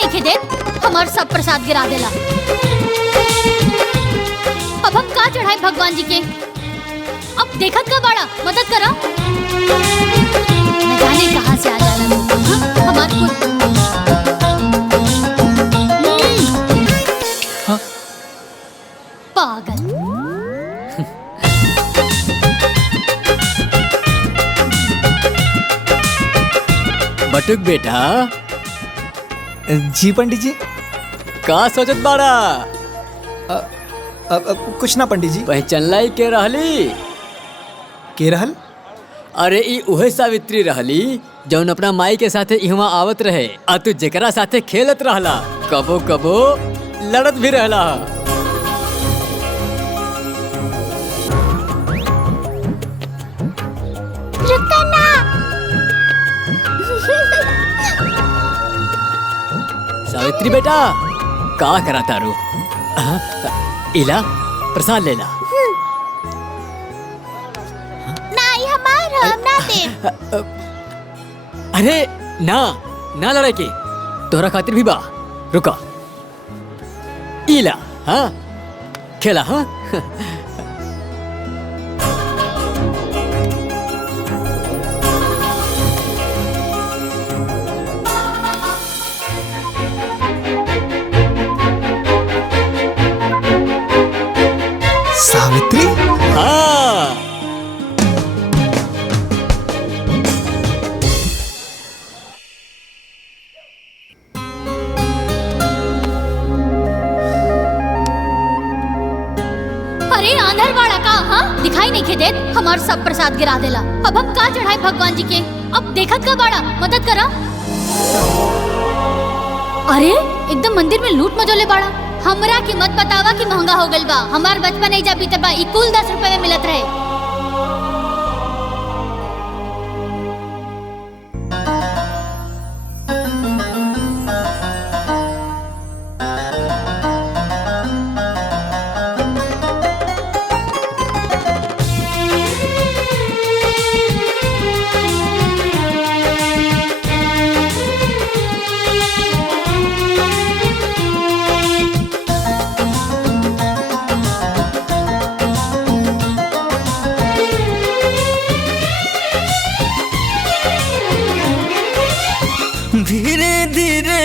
नहीं खेदे हमार सब प्रसाद गिरा देला। अब हम का चढ़ाए भगवान जी के? अब देखत का बाड़ा मदद करा। न जाने कहाँ से आ जाला लोग। हमार खुद पागल। बटुक बेटा। जी पंडित जी। का सोचत बाड़ा? कुछ ना पंडित जी। पहचानलाई के रहली? के रहल? अरे ई उहे सावित्री रहली जौन अपना माई के साथे इहवा आवत रहे आ तू जेकरा साथे खेलत रहला, कबो कबो लड़त भी रहला। सावित्री बेटा का करा तारू? इला प्रसाद लेला। नहीं हमार हम ना दे। अरे ना ना लड़ाई के तोहरा खातिर भी बा। रुका इला। हाँ खेला। हाँ सावित्री। हाँ अरे आंधर बाड़ा का। हाँ दिखाई नहीं खेदे हमार सब प्रसाद गिरा देला। अब हम का चढ़ाए भगवान जी के? अब देखत का बाड़ा मदद करा। अरे एकदम मंदिर में लूट मचोले बाड़ा। हमरा की मत बतावा कि महंगा हो गइल बा। हमार बचपन नहीं जा बीते बा। ई कुल 10 रुपए में मिलत रहे। धीरे धीरे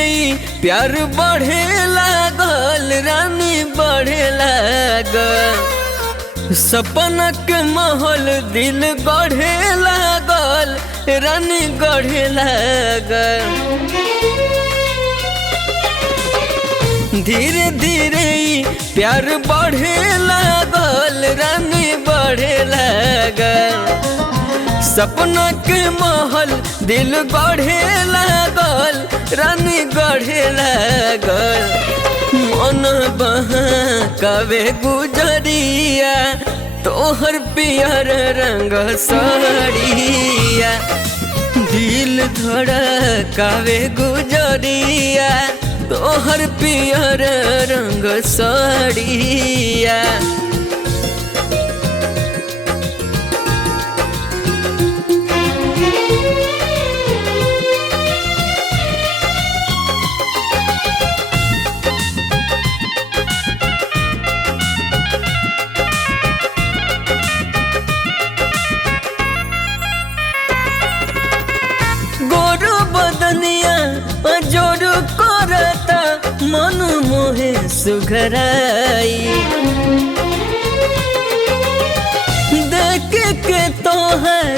प्यार बढ़े लागल, रानी बढ़े लागल। सपना के महल दिल गढ़े लागल, रानी गढ़े लागल। धीरे धीरे प्यार बढ़े लागल, रानी बढ़े लागल। सपना के महल दिल गढ़े लागल, रानी गढ़े लागल। मन बहकावे गुजरिया तोहर पियर रंग साड़िया। दिल धड़कावे गुजरिया तोहर पियर रंग साड़िया। जोर करता मन मोहे सुघराई। देख के तोहर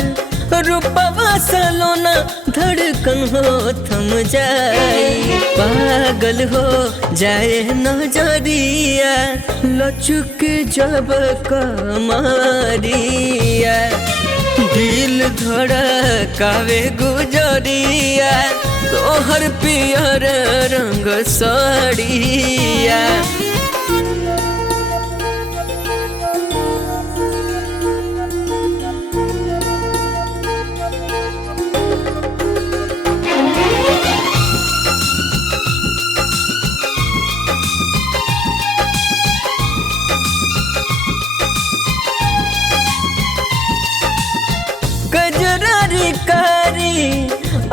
रूपवा सलोना धड़कन हो थम जाई। पागल हो जाए नजरिया लचुक जब कमरिया। दिल धड़कावे गुजरिया तोहर पियर रंग साड़िया।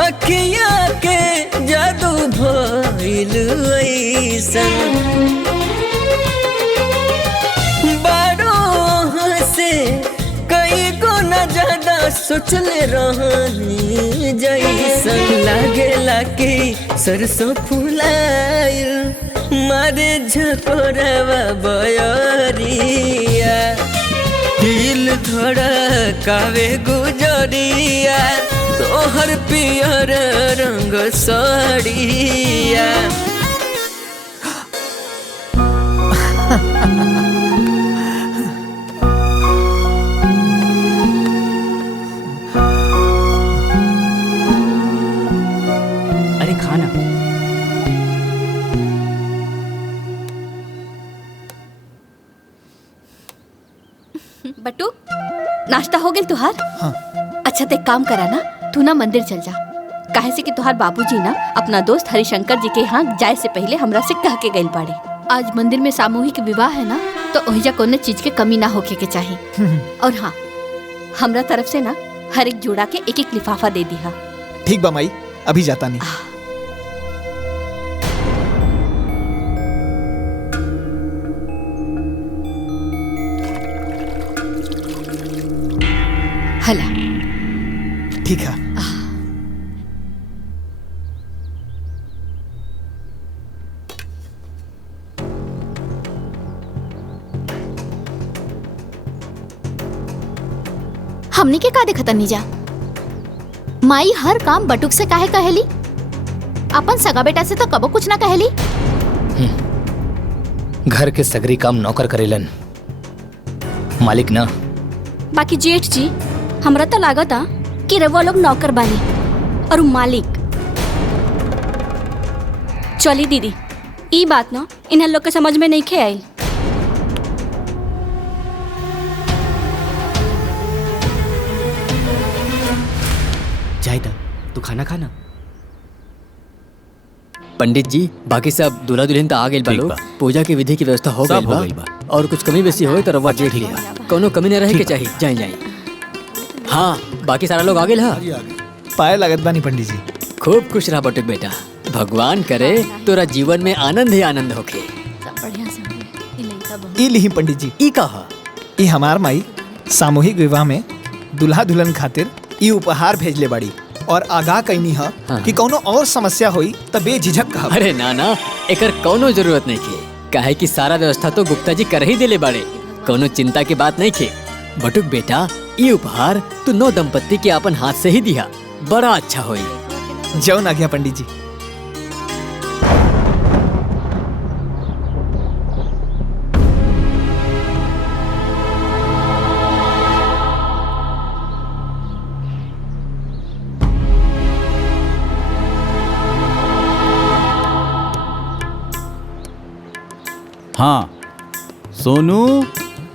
अखिया के जादू भइल गइल ऐसन बारों से कई गुना ज्यादा सोचले रहनी जैसन लागेला कि सरसों फुलाइल मारे झकोरवा बयरिया दिल धड़कावे गुजरिया तोहर पियर रंग साड़िया अरे खाना बटू नाश्ता हो गेल तुहार? हाँ। अच्छा ते काम करा ना, तू ना मंदिर चल जा। काहे से कि तुहार बाबूजी ना अपना दोस्त हरिशंकर जी के यहाँ जाए से पहले हमरा से कह के गइल बाड़े। आज मंदिर में सामूहिक विवाह है ना, तो ओहिजा कोनो चीज के कमी ना होके के चाहिए। और हाँ, हमरा तरफ से ना हर एक जोड़ा के एक एक लिफाफा दे दिया। ठीक बा माई, अभी जाता नहीं। हला ठीक है। हमने के का देखता नहीं जा। माई हर काम बटुक से काहे कहेली? अपन सगा बेटा से तो कबो कुछ ना कहेली। घर के सगरी काम नौकर करेलन, मालिक ना। बाकी जेठ जी हमरा तो लागता कि रवा लोग नौकर बानी और उ मालिक। चली दीदी, ई बात ना इन्हें लोग के समझ में नहीं खे आई। जाहिदा तू खाना खाना। पंडित जी, बाकी सब दूल्हा दुल्हन तो आ गए ठीक बालो। बा। पूजा की विधि की व्यवस्था हो सब हो गई गइल बा। बा। और कुछ कमी बेसी होए तो रवा देख लिया, कोनो कमी न रहे के ठीक बा। चाहिए। जाए जाए। हाँ, बाकी सारा लोग आ गए। हाँ, पाए लागत बानी पंडित जी। खूब खुश रहा बटुक बेटा। भगवान करे तोरा जीवन में आनंद ही आनंद होके। सब बढ़िया से हो गया। ई लइका बहुत- ई लिही पंडित जी, ई कहा ई हमार माई सामूहिक विवाह में दुल्हा दुल्हन खातिर ई उपहार भेजले बाड़ी और आगाह कईनी है हाँ। कि कोनो और समस्या होई त बेझिझक कहब। अरे ना ना, एकर कोनो जरूरत नहीं खे। काहे कि सारा व्यवस्था तो गुप्ता जी कर ही दिले बाड़े। कोनो चिंता की बात नहीं खे। बटुक बेटा, ये उपहार तू नौ दंपत्ति के अपन हाथ से ही दिया, बड़ा अच्छा होई। जौन आ गया पंडित जी। हाँ सोनू,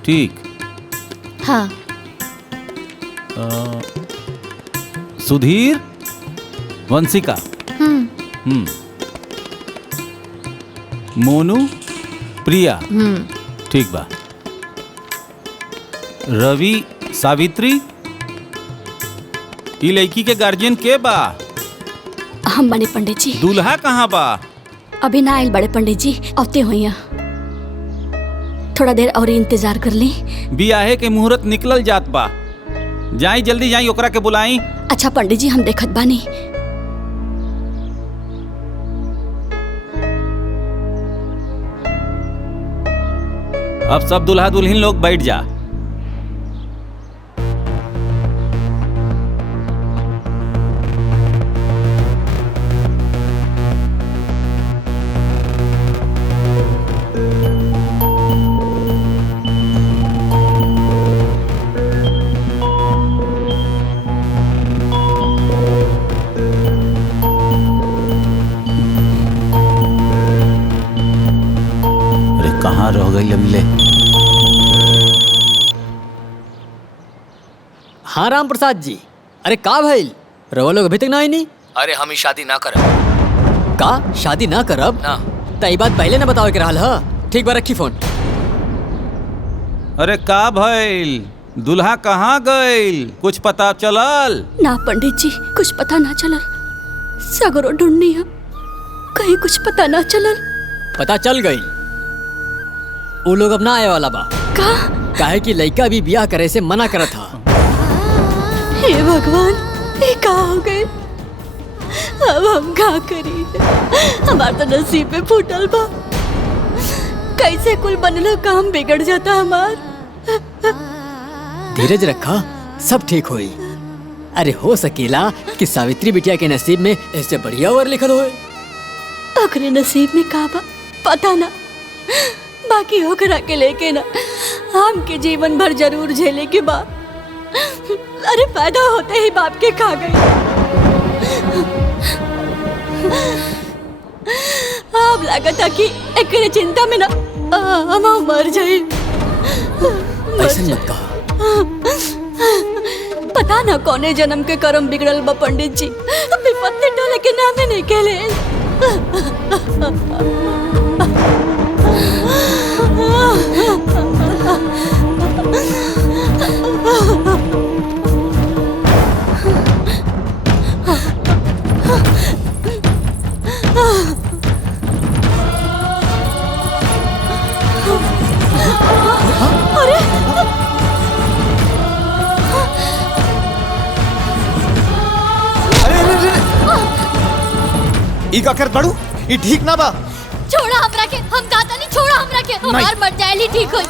ठीक। हाँ, सुधीर, वंशिका, मोनू, प्रिया, ठीक बा। रवि, सावित्री, ई लड़की के गार्जियन के बा? हम बने पंडित जी। दूल्हा कहाँ बा? अभी ना आइल बड़े पंडित जी, औते होइया। थोड़ा देर और इंतजार कर ली। बियाहे के मुहूर्त निकलल जात बा। जाई जल्दी जाई, ओकरा के बुलाई। अच्छा पंडित जी, हम देखत बानी। अब सब दुल्हा दुल्हन लोग बैठ जा। कहाँ रह गई अगले? हाँ राम प्रसाद जी, अरे का भइल? रवा लोग अभी तक ना आई नहीं? अरे हम ही शादी ना करब। का शादी ना करब? ना। तई बात पहले ना बतावे के रहल ह। ठीक बा, रखी फोन। अरे का भइल? दुल्हा कहाँ गइल? कुछ पता चलल? ना पंडित जी, कुछ पता ना चलल। सगरो ढूंढनी है, कहीं कुछ पता ना चलल? पता चल गई, वो लोग अब ना आए वाला बा। का? काहे कि लड़का भी ब्याह करे से मना करा था। हे भगवान, ये का हो गए? अब हम का करी? हमार तो नसीब में फूटल बा। कैसे कुल बनलो काम बिगड़ जाता हमार। धीरज रखा, सब ठीक होई। अरे हो सकेला कि सावित्री बिटिया के नसीब में ऐसे बढ़िया वर लिखल होए। ओकरे नसीब में का बा पता ना, बाकी ओकरा के लेके ना हम के जीवन भर जरूर झेले के बा। अरे पैदा होते ही बाप के खा गई। अब लागत कि एकरे चिंता में ना हम मर जाए। ऐसे मत कहा। पता ना कौने जन्म के कर्म बिगड़ल बा पंडित जी, विपत्ति टोले के नामे नहीं कहले। ई का कर बड़ू, ई ठीक ना बा। छोड़ा हमरा के, हम कहता नहीं छोड़ा हमरा के, हमार मर जाए ठीक होई।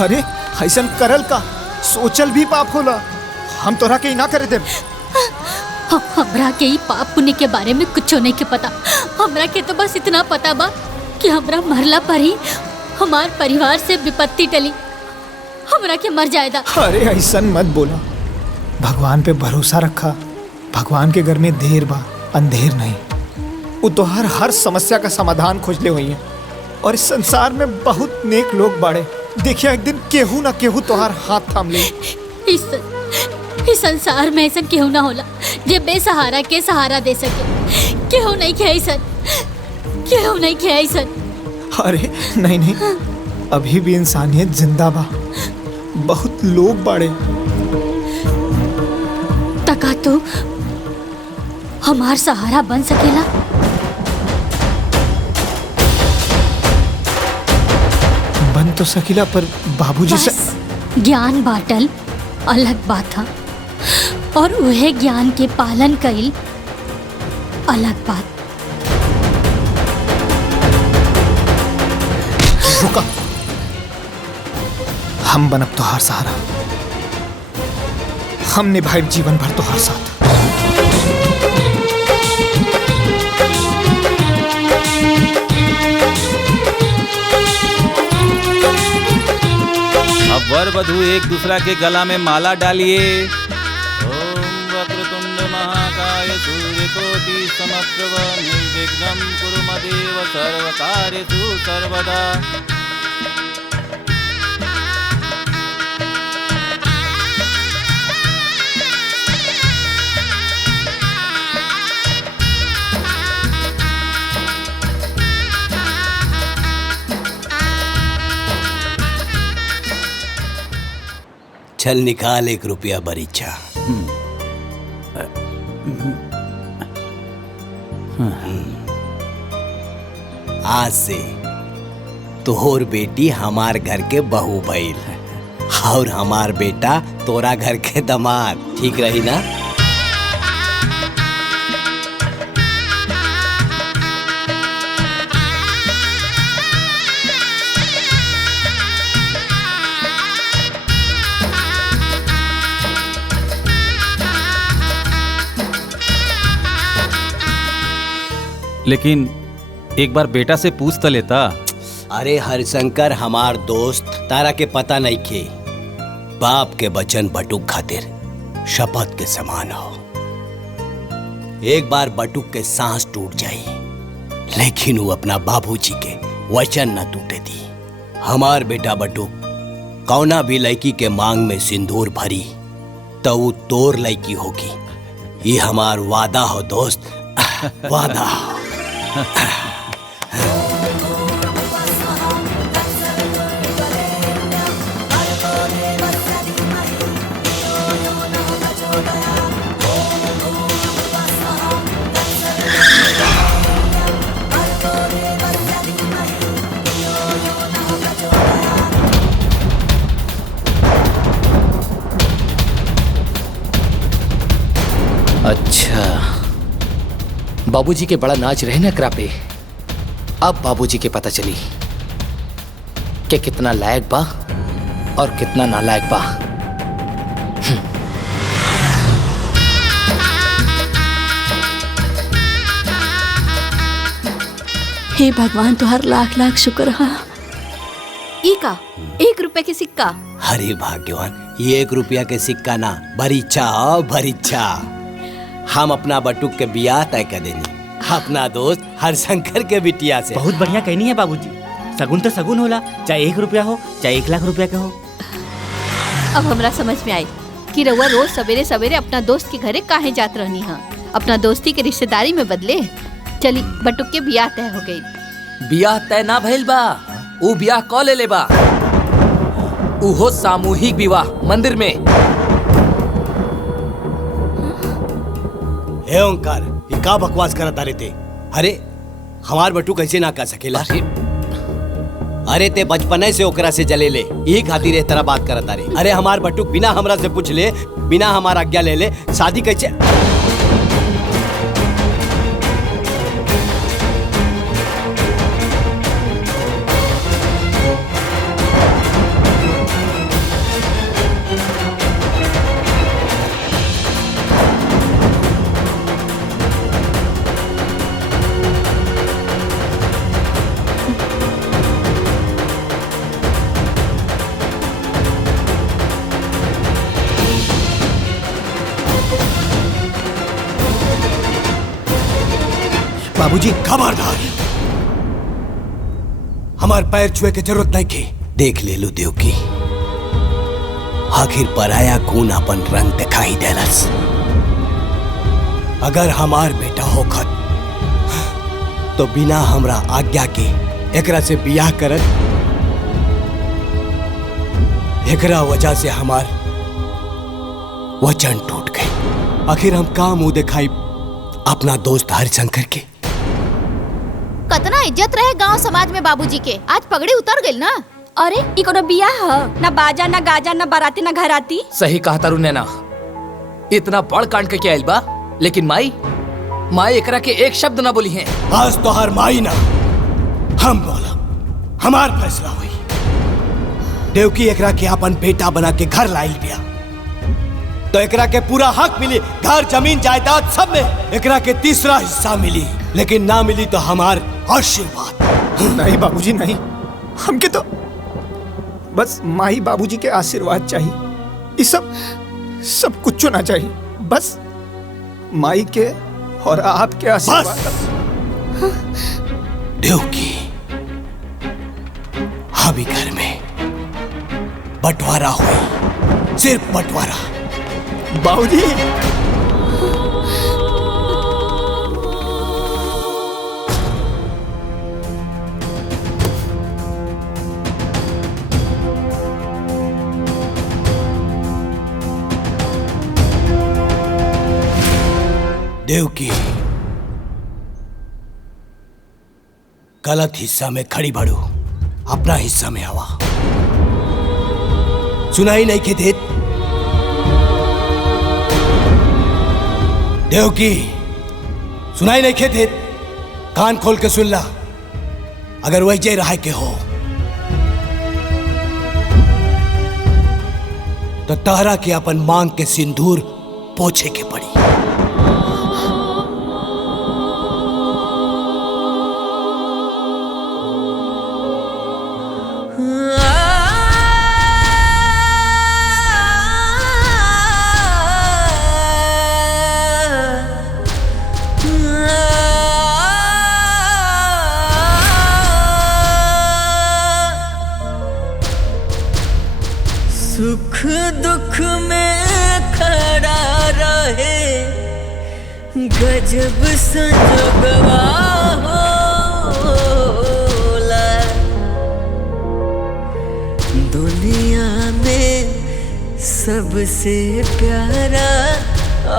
अरे ऐसन करल का, सोचल भी पाप होला। हम तोरा के ई ना करे देब। हमरा के ई पाप पुण्य के बारे में कुछ नहीं के पता। हमरा के तो बस इतना पता बा कि हमरा मरला पर ही हमार परिवार से विपत्ति टली। हमरा के मर जाएदा। अरे ऐसन मत बोला, भगवान पे भरोसा रखा। भगवान के घर में देर बा, अंधेर नहीं। वो तोहर हर समस्या का समाधान खोजले हुई है। और इस संसार में बहुत नेक लोग बाड़े। देखिए एक दिन केहू ना केहू तोहर हाथ थाम ले। इस संसार में ऐसा केहू ना होला जे बेसहारा के सहारा दे सके। केहू नहीं के ऐसा, केहू नहीं के ऐसा। अरे नहीं नहीं, अभी भी इंसानियत जिंदा बा। बहुत लोग बाड़े। तका तो हमार सहारा बन सकेला। बन तो सकीला, पर बाबूजी से ज्ञान बाटल अलग बात था और उहे ज्ञान के पालन कईल अलग बात। रुका, हम बनब तोहार सहारा। हम निभाए जीवन भर तोहार साथ। अब वर वधू एक दूसरा के गला में माला डालिए। ओम वक्रतुंड महाकाय सूर्यकोटि समप्रभ निर्विघ्नं कुरु मदेव सर्वकार्येषु सर्वदा। चल निकाल 1 रुपया बरीचा। आज से तोहर बेटी हमार घर के बहू भइल और हमार बेटा तोरा घर के दामाद। ठीक रही ना? लेकिन एक बार बेटा से पूछ तो लेता। अरे हरिशंकर हमार दोस्त, तारा के पता नहीं खे। बाप के वचन बटुक खातिर शपथ के समान हो। एक बार बटुक के सांस टूट जाई, लेकिन वो अपना बाबूजी के वचन न टूटे दी। हमार बेटा बटुक कौना भी लड़की के मांग में सिंदूर भरी तो वो तोर लड़की होगी। ये हमार वादा हो दोस्त, वादा हो। अच्छा, बाबूजी के बड़ा नाच रहे ना एकरा पे। अब बाबूजी के पता चली कि कितना लायक बा और कितना नालायक बा। हे भगवान, तुहार लाख लाख शुक्र हा। ई का 1 रुपए के सिक्का? अरे भाग्यवान, ये 1 रुपया के सिक्का ना, भरीचा हो भरीचा। हम अपना बटुक के बियाह तय कर देनी अपना दोस्त हरिशंकर के बिटिया से। बहुत बढ़िया कहनी है बाबूजी। सगुन तो सगुन होला, चाहे 1 रुपया हो चाहे 1 लाख रुपया का हो। अब हमरा समझ में आई कि रउआ रोज सवेरे सवेरे अपना दोस्त के घरे काहे जात रहनी है। अपना दोस्ती के रिश्तेदारी में बदले। चली, बटुक के बियाह तय हो गई। बियाह तय ना भइल बा, ऊ बियाह क ले बा। उहो सामूहिक विवाह मंदिर में। हे ओंकार, ये का बकवास करता रहते? अरे हमार बटू कैसे ना कर सकेला? अरे ते बचपने से ओकरा से जले ले, यही खातिर इस तरह बात करता रे। अरे हमार बटू बिना हमरा से पूछ ले, बिना हमार आज्ञा ले ले शादी कैसे? बाबूजी, खबरदार, हमार पैर छुए के जरूरत नहीं के। देख ले लो देव की, आखिर पराया खून अपन रंग दिखाई देलस। अगर हमार बेटा होखत तो बिना हमरा आज्ञा के एकरा से बियाह करत। एकरा वजह से हमार वचन टूट गई। आखिर हम का मुंह दिखाई अपना दोस्त हरिशंकर के? कतना इज्जत रहे गांव समाज में बाबूजी के, आज पगड़ी उतर गई ना। अरे ई कोनो बियाह ह? ना बाजा ना गाजा ना बाराती ना घराती। सही कहा तारू नैना, इतना बड़ कांड के आइल बा, लेकिन माई एकरा के एक शब्द ना बोली है। आज तो हर माई ना हम बोला, हमार फैसला हुई। देवकी एकरा के अपन बेटा बना के घर लाइल बिया, तो एकरा के पूरा हक मिली, घर जमीन जायदाद सब में एकरा के तीसरा हिस्सा मिली। लेकिन ना मिली तो हमार आशीर्वाद। नहीं बाबूजी नहीं, हमके तो बस माही बाबूजी के आशीर्वाद चाहिए। ये सब कुछ ना चाहिए, बस माई के और आपके आशीर्वाद। देवकी, अभी घर में बंटवारा हुई, सिर्फ बंटवारा। बाबूजी, देवकी, गलत हिस्सा में खड़ी बढ़ू, अपना हिस्सा में आवा। सुनाई नहीं के देत? देवकी, सुनाई नहीं के देत? कान खोल के सुन ला। अगर वही जय रहा के हो तो तारा के अपन मांग के सिंदूर पोछे के पड़ी। सुख दुख में खड़ा रहे, गजब संजोगवा होला। दुनिया में सबसे प्यारा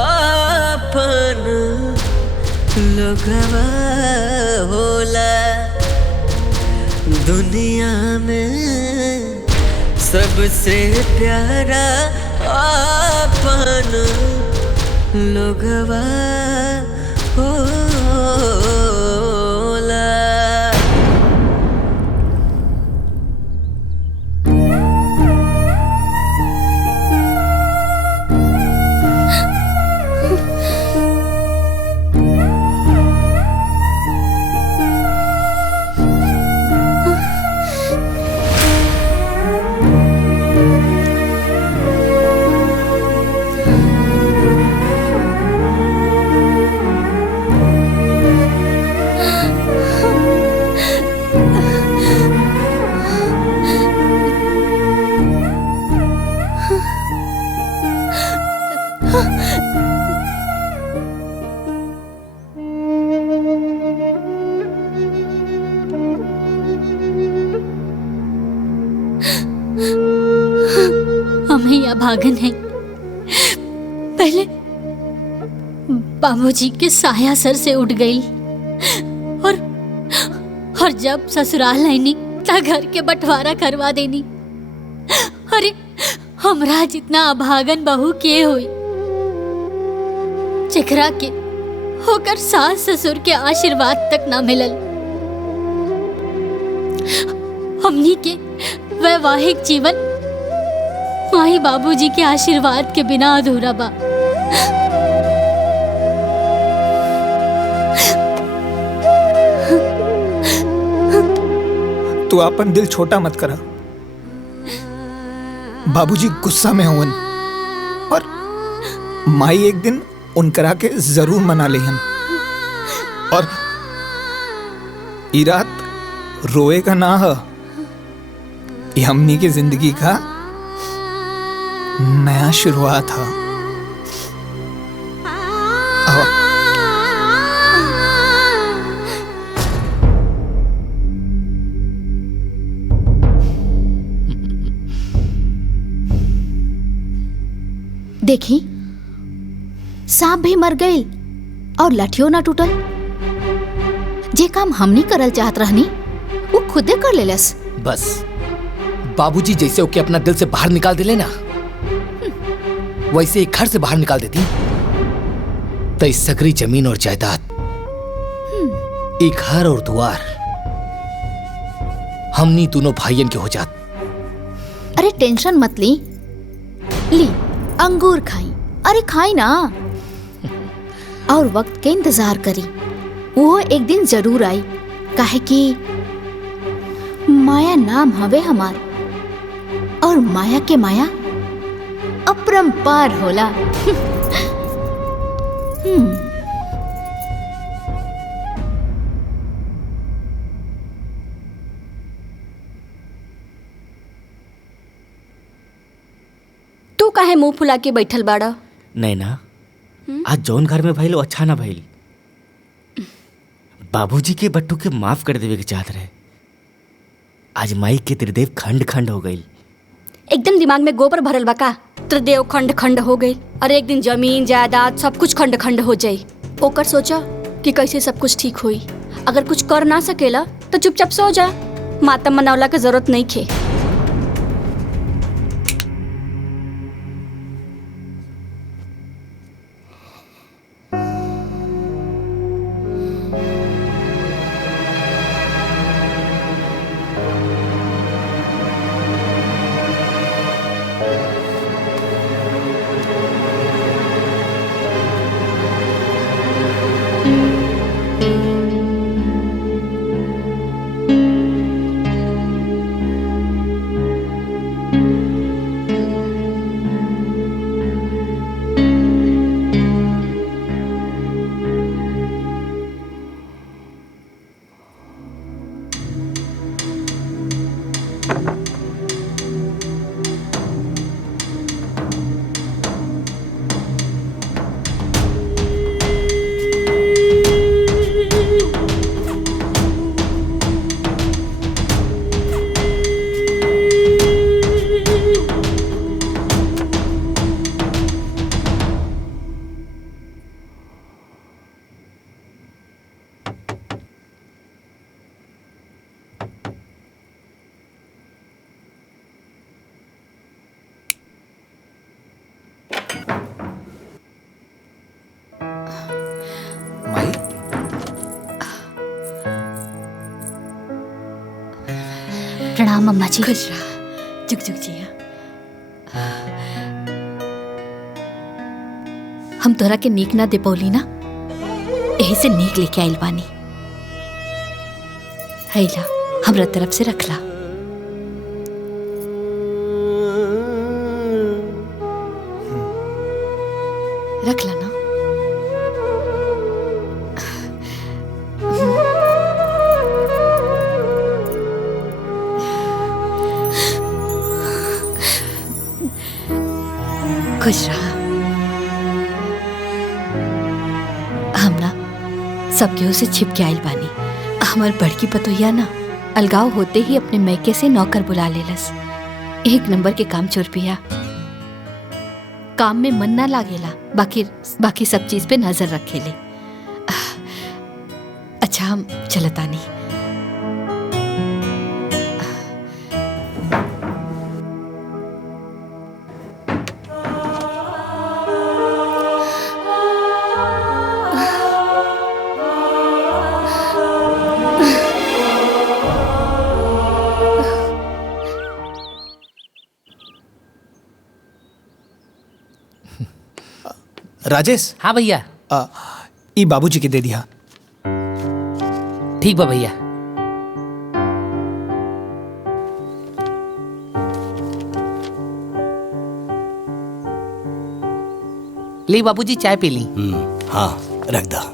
अपन लोगवा होला। दुनिया में सबसे प्यारा अपन लोगवा होला। हम ही अभागन हैं। पहले बाबूजी के साया सर से उठ गई और जब ससुराल आईनी ता घर के बंटवारा करवा देनी। अरे हमरा जितना अभागन बहू के हुई जेकरा के होकर सास ससुर के आशीर्वाद तक ना मिलल। हमनी के वैवाहिक जीवन माई बाबूजी के आशीर्वाद के बिना अधूरा बा। तू अपन दिल छोटा मत करा। बाबूजी गुस्सा में हुवन और माई एक दिन उनकरा के जरूर मना लेहन। और ई रात रोए का ना है, ये हमनी की जिंदगी का नया शुरुआत है। देखी सांप भी मर गई और लठियों ना टूटल। जे काम हमनी करल चाहत रहनी वो खुदे कर लेलस। बस बाबूजी जैसे ओके अपना दिल से बाहर निकाल दिले ना, वैसे एक घर से बाहर निकाल देती तो इस सगरी जमीन और जायदाद, एक घर और द्वार हमनी दोनों भाइयन के हो जात। अरे टेंशन मत ली अंगूर खाई। अरे खाई ना और वक्त के इंतजार करी, वो एक दिन जरूर आई। काहे कि माया नाम हवे हमार और माया के माया अपरंपार होला। तू काहे मुंह फुला के बैठल बाड़ा? नहीं ना, आज जौन घर में भइल वो अच्छा ना भइल। बाबूजी के बट्टू के माफ कर देवे के चाहत रहे। आज माई के त्रिदेव खंड खंड हो गई। एकदम दिमाग में गोबर भरल बा का? त्रिदेव खंड खंड हो गई और एक दिन जमीन जायदाद सब कुछ खंड खंड हो जाई। ओकर सोचा कि कैसे सब कुछ ठीक होई। अगर कुछ कर ना सकेला तो चुपचाप सो जा। मातम मनावला के जरूरत नहीं खे। प्रणाम अम्मा जी। खुश रहा, जुग जुग जिया। हम तोरा के नीक ना दे पौली ना, यही से नीक लेके आइल बानी। हैला हमरा तरफ से रखला। रखला ना। खुश रहा। हम ना सब केहू से छिप के आइल बानी। हमार बड़की पतोहिया ना अलगाव होते ही अपने मैके से नौकर बुला लेलस। एक नंबर के काम चोर पिया। काम में मन ना लागेला, बाकी सब चीज पे नजर रखेले। अच्छा हम चलतानी। राजेश। हाँ भैया। ई बाबूजी के दे दिया। ठीक बा भैया। ली बाबूजी चाय पी ली। हाँ रख दा।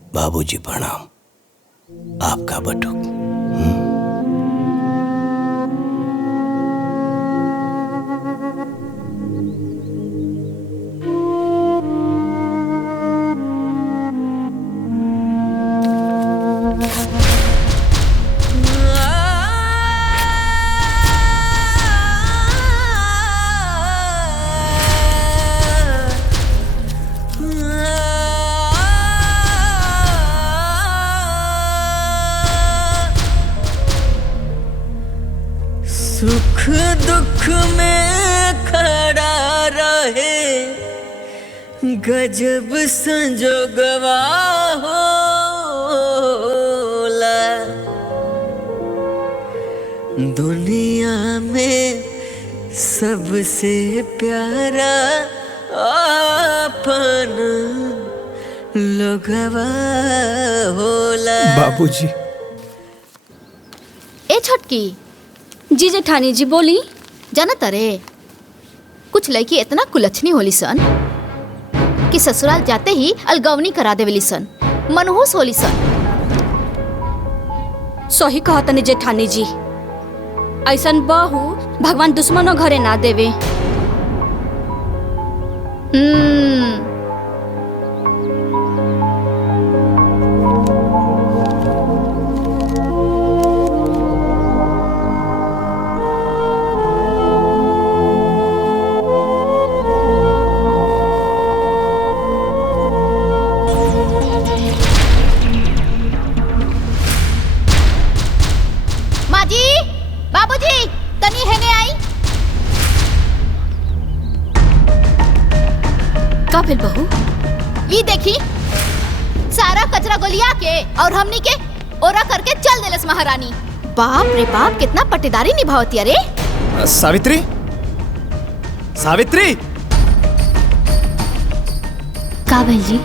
बाबूजी प्रणाम। आपका बटुक। सुख दुख में खड़ा रहे गजब संजोगवा होला। दुनिया में सबसे प्यारा अपन लोगवा होला। बाबूजी। ए छोटकी जी जेठानी जी बोली। जाना तरे कुछ लड़की इतना कुलच्छनी होली सन कि ससुराल जाते ही अलगवनी करा देवेली सन, मनहूस होली सन। सही कहा तनी जेठानी जी, ऐसन बहू भगवान दुश्मनों घरे ना देवे। का फिर बहू? ये देखी सारा कचरा गोलिया के और हमनी के ओरा करके चल देलस महारानी। बाप रे बाप कितना पट्टेदारी निभावती। अरे सावित्री, सावित्री। का भैल जी?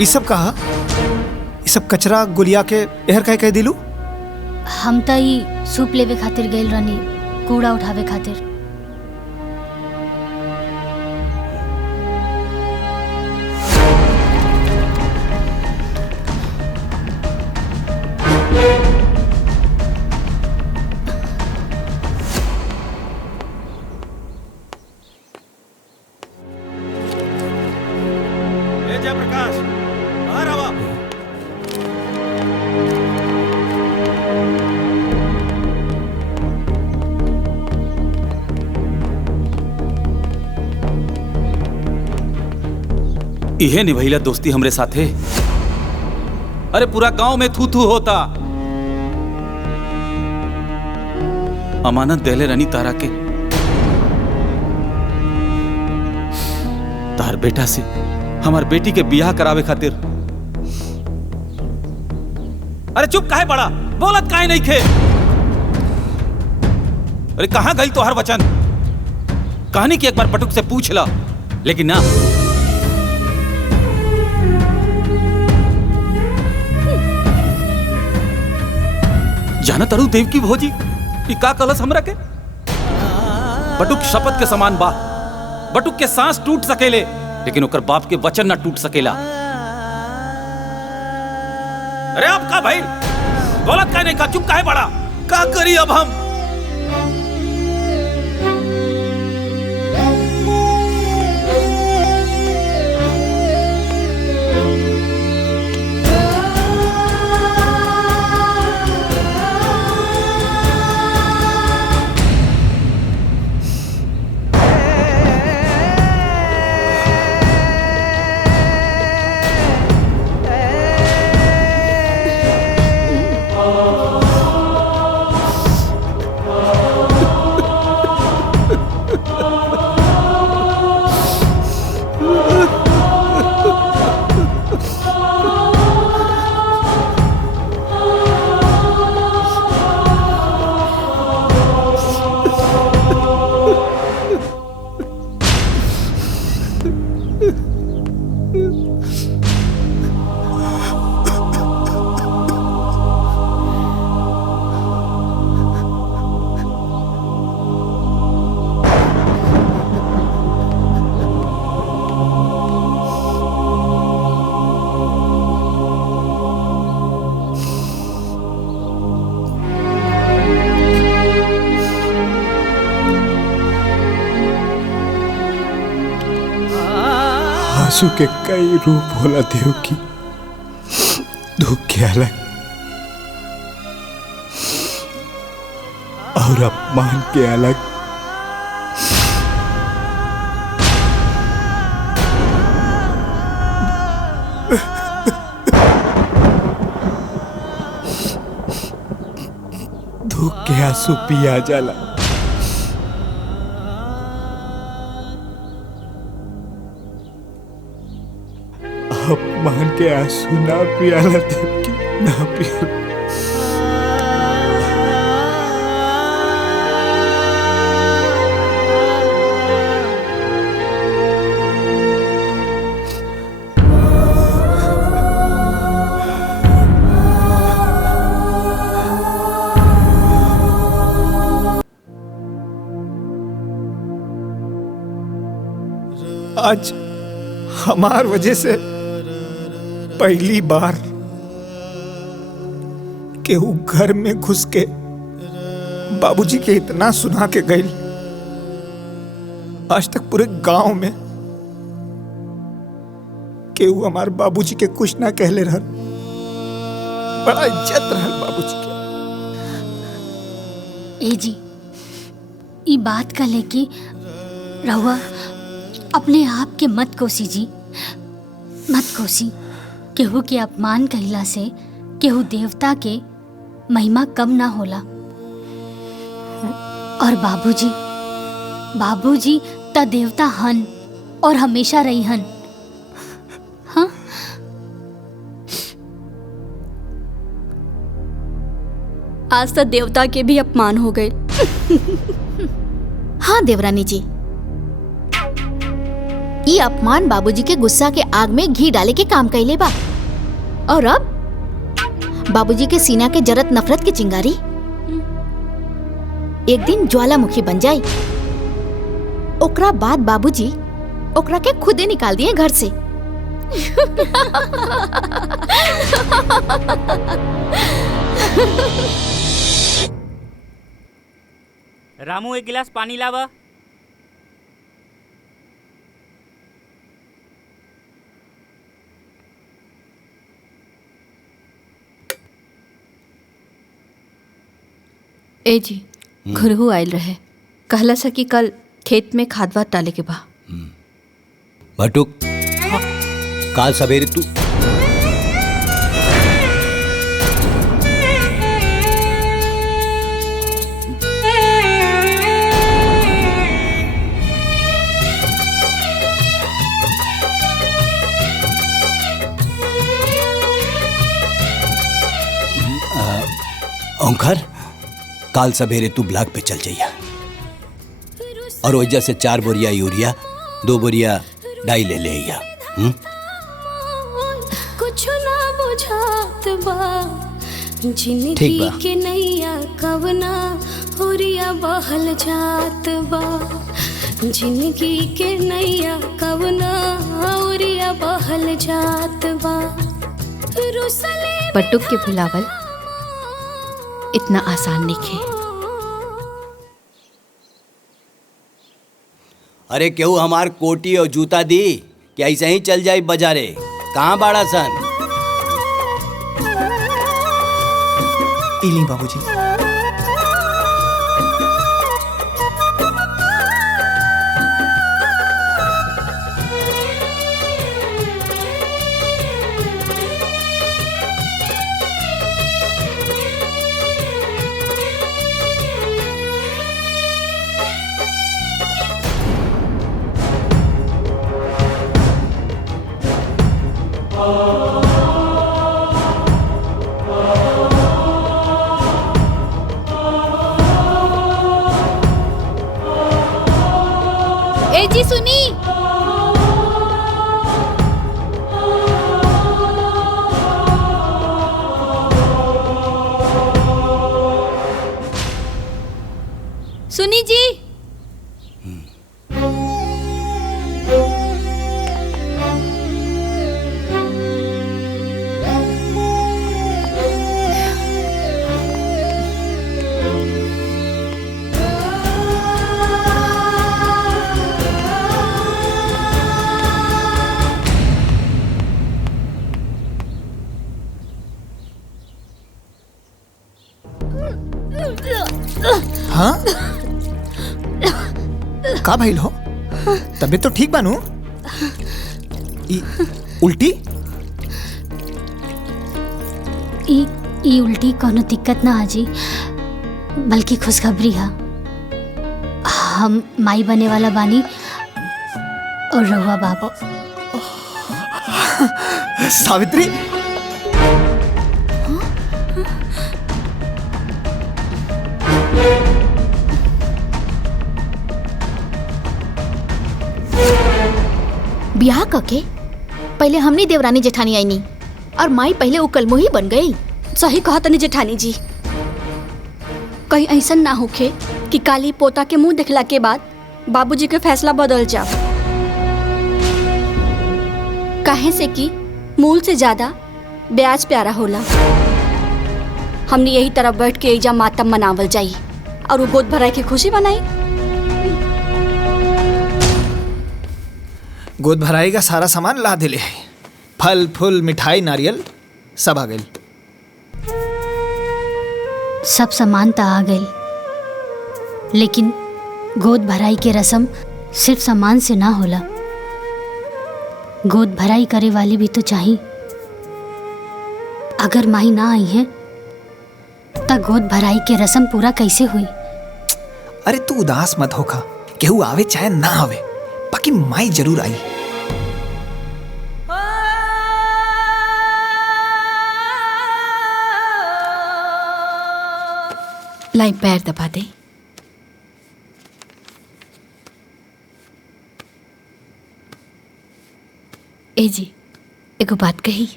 ये सब कहा? ये सब कचरा गुलिया के एहर काहे कह दिलू? हम त ई सूप लेवे खातिर गइल रहनी, कूड़ा उठावे खातिर। प्रकाश बाहर आवा। इहे निभैला दोस्ती हमरे साथे। अरे पूरा गांव में थू थू होता। अमानत देले रानी तारा के, तार बेटा से हमार बेटी के बियाह करावे खातिर। अरे चुप काहे बड़ा, बोलत काहे नहीं खे? अरे कहां गई तो हर वचन? कहानी की एक बार बटुक से पूछ ला, लेकिन ना। जाना तरु देव की भोजी ई का कलश हमरा के? बटुक शपथ के समान बा। बटुक के सांस टूट सकेले, लेकिन ओकर बाप के वचन ना टूट सकेला। अरे आप का भाई बोलत का नहीं का, चुप काहे बड़ा? का करी अब हम? आंसू के कई रूप होला देव की, दुख के अलग और अपमान के अलग। दुख के आंसू पिया जाला, अपमान के आंसू ना पियाला देव की, ना पियाला। आज हमार वजह से पहली बार केहू घर में घुस के बाबूजी के इतना सुना के गई। आज तक पूरे गांव में केहू हमार बाबूजी के कुछ ना कहले रहल। बड़ा इज्जत रहल बाबूजी के। ए जी, ई बात का लेके रहुआ अपने आप के मत कोसी जी, मत कोसी। केहू के अपमान कहिला से केहू देवता के महिमा कम ना होला। और बाबूजी, बाबूजी त देवता हन और हमेशा रही हन। हाँ, आज तक देवता के भी अपमान हो गए। हाँ देवरानी जी, ये अपमान बाबूजी के गुस्सा के आग में घी डाले के काम कैले बा। और अब बाबूजी के सीना के जरत नफरत की चिंगारी एक दिन ज्वालामुखी बन जाई। ओकरा बाद बाबूजी ओकरा के खुदे निकाल दिए घर से। रामू एक गिलास पानी लावा। ए जी, घुरहु आयल रहे, कहला सा कि कल खेत में खाद वाद डाले के बा। बटुक काल सवेरे तू ओंकार, काल सवेरे तू ब्लॉक पे चल जाइया और वजह से 4 बोरिया यूरिया 2 बोरिया डाई ले ले आइया। कुछ ना बुझात बा ठीक जिंदगी बा। के नैया कवना होरिया बहल जात बा जिंदगी के नैया कवना होरिया बहल जात बा रुसले बटुक के भुलावल इतना आसान नहीं है। अरे केहू हमार कोटी और जूता दी कि ऐसे ही चल जाए बाजारे? कहाँ बाड़ा सन? इली बाबूजी। ए जी सुनी, सुनी जी। हाँ, का भइल हो? तबीयत तो ठीक बानू? उल्टी? ई उल्टी कोनो दिक्कत ना हाजी, बल्कि खुशखबरी है। हम माई बने वाला बानी और रहुआ बाबा। सावित्री, ब्याह कके पहले हमनी देवरानी जेठानी आईनी और माई पहले उकलमोही बन गई। सही कहा तनी जेठानी जी, कहीं ऐसा ना होखे कि काली पोता के मुंह देखला के बाद बाबूजी के फैसला बदल जाओ। काहे से कि मूल से ज्यादा ब्याज प्यारा होला। हमने यही तरफ बैठ के एजा मातम मनावल जाई और वो गोद भराई के खुशी बनाई। गोद भराई का सारा सामान ला दिले है। फल फूल मिठाई नारियल सब आ गई। सब सामान तो आ गई, लेकिन गोद भराई के रस्म सिर्फ सामान से ना होला। गोद भराई करे वाली भी तो चाहिए। अगर माई ना आई है तो गोद भराई के रस्म पूरा कैसे हुई? अरे तू उदास मत होखा, केहू आवे चाहे ना आवे, बाकी माई जरूर आई। लाई पैर दबा दे। ए जी, एगो बात कही।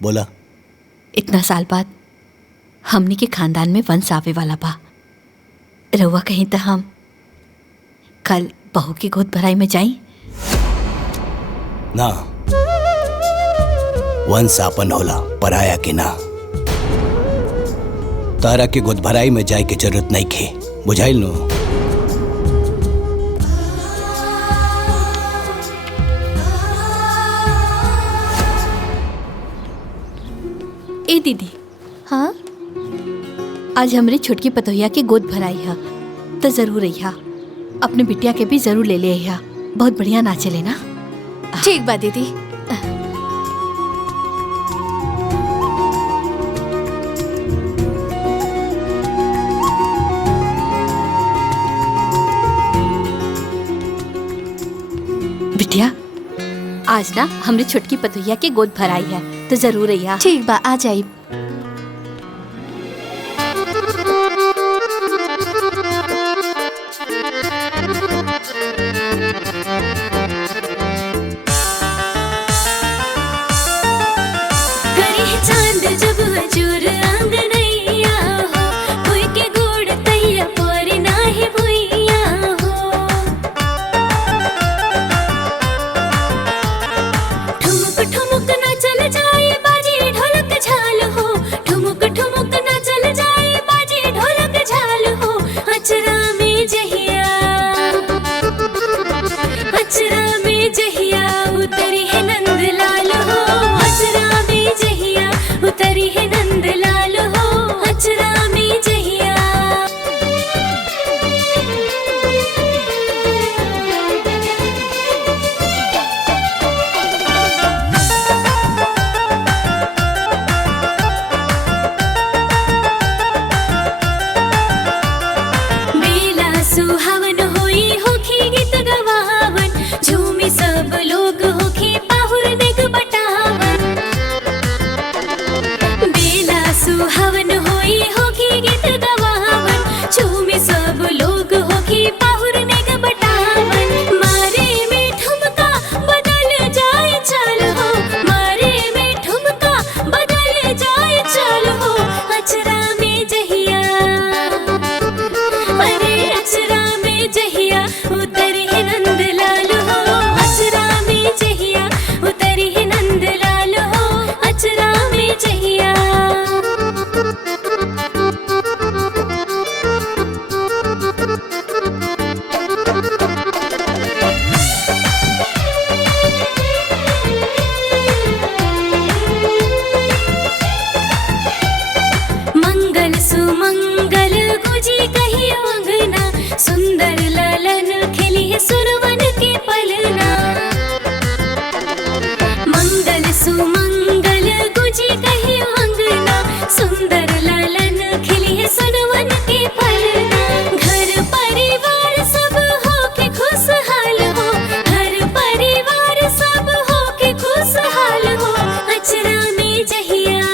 बोला। इतना साल बाद हमनी के खानदान में वंश आवे वाला बा। रउआ कहीं तो हम कल बहू की गोद भराई में जाई ना। वंश आपन होला, पराया के ना। तारा के गोद भराई में जाए के जरूरत नहीं खे, बुझाइल नो। ए दीदी, हाँ, आज हमरे छोटकी पतोहिया की गोद भराई है तो जरूर अइहा। अपने बिटिया के भी जरूर ले ले अइहा। बहुत बढ़िया नाचे लेना। ठीक बा दीदी। बिटिया आज ना हमने छुटकी पतोहिया के गोद भराई है तो जरूर अइहा। ठीक बा, आ जाई। चांद जब हजूर आंगनैया हो, कोई के गोड़ तैया पोरी नाही भुइया हो। ठुमुक ठुमुक ना चल जाए बाजी ढोलक झाल हो, ठुमुक ठुमुक ना चल जाए बाजी ढोलक झाल हो। अचरा में जहिया, अचरा में जहिया उतरी है नंदलाल हो। अचरा में जहिया उतरी है नंदलाल हो, अचरा में जहिया। बेला सुहावन होई होखी गीत गवावन, झूमी सब लोग होखी पाहुर देख बटावन। बेला सुहावन होई होखी गीत गवावन, झूमी सब लोग होखी पाहुर देख बटावन। मारे में ठुमका बदल जाए चाल हो, मारे में ठुमका बदल जाए चाल हो। अचरा में जहिया, अरे अचरा में जहिया उतरी है नंदलाल हो। अचरा में जहिया उतरी है नंदलाल हो, अचरा में जहिया। मंगल सुमंगल गुजी कही अंगना, सुंदर ललन खिली है सुरवन के पलना। मंगल सुमंगल गुजी कही अंगना, सुंदर ललन खिली है सुरवन के पलना। घर परिवार सब हो के खुशहाल हो, घर परिवार सब हो के खुशहाल हो। अचरा में जहिया,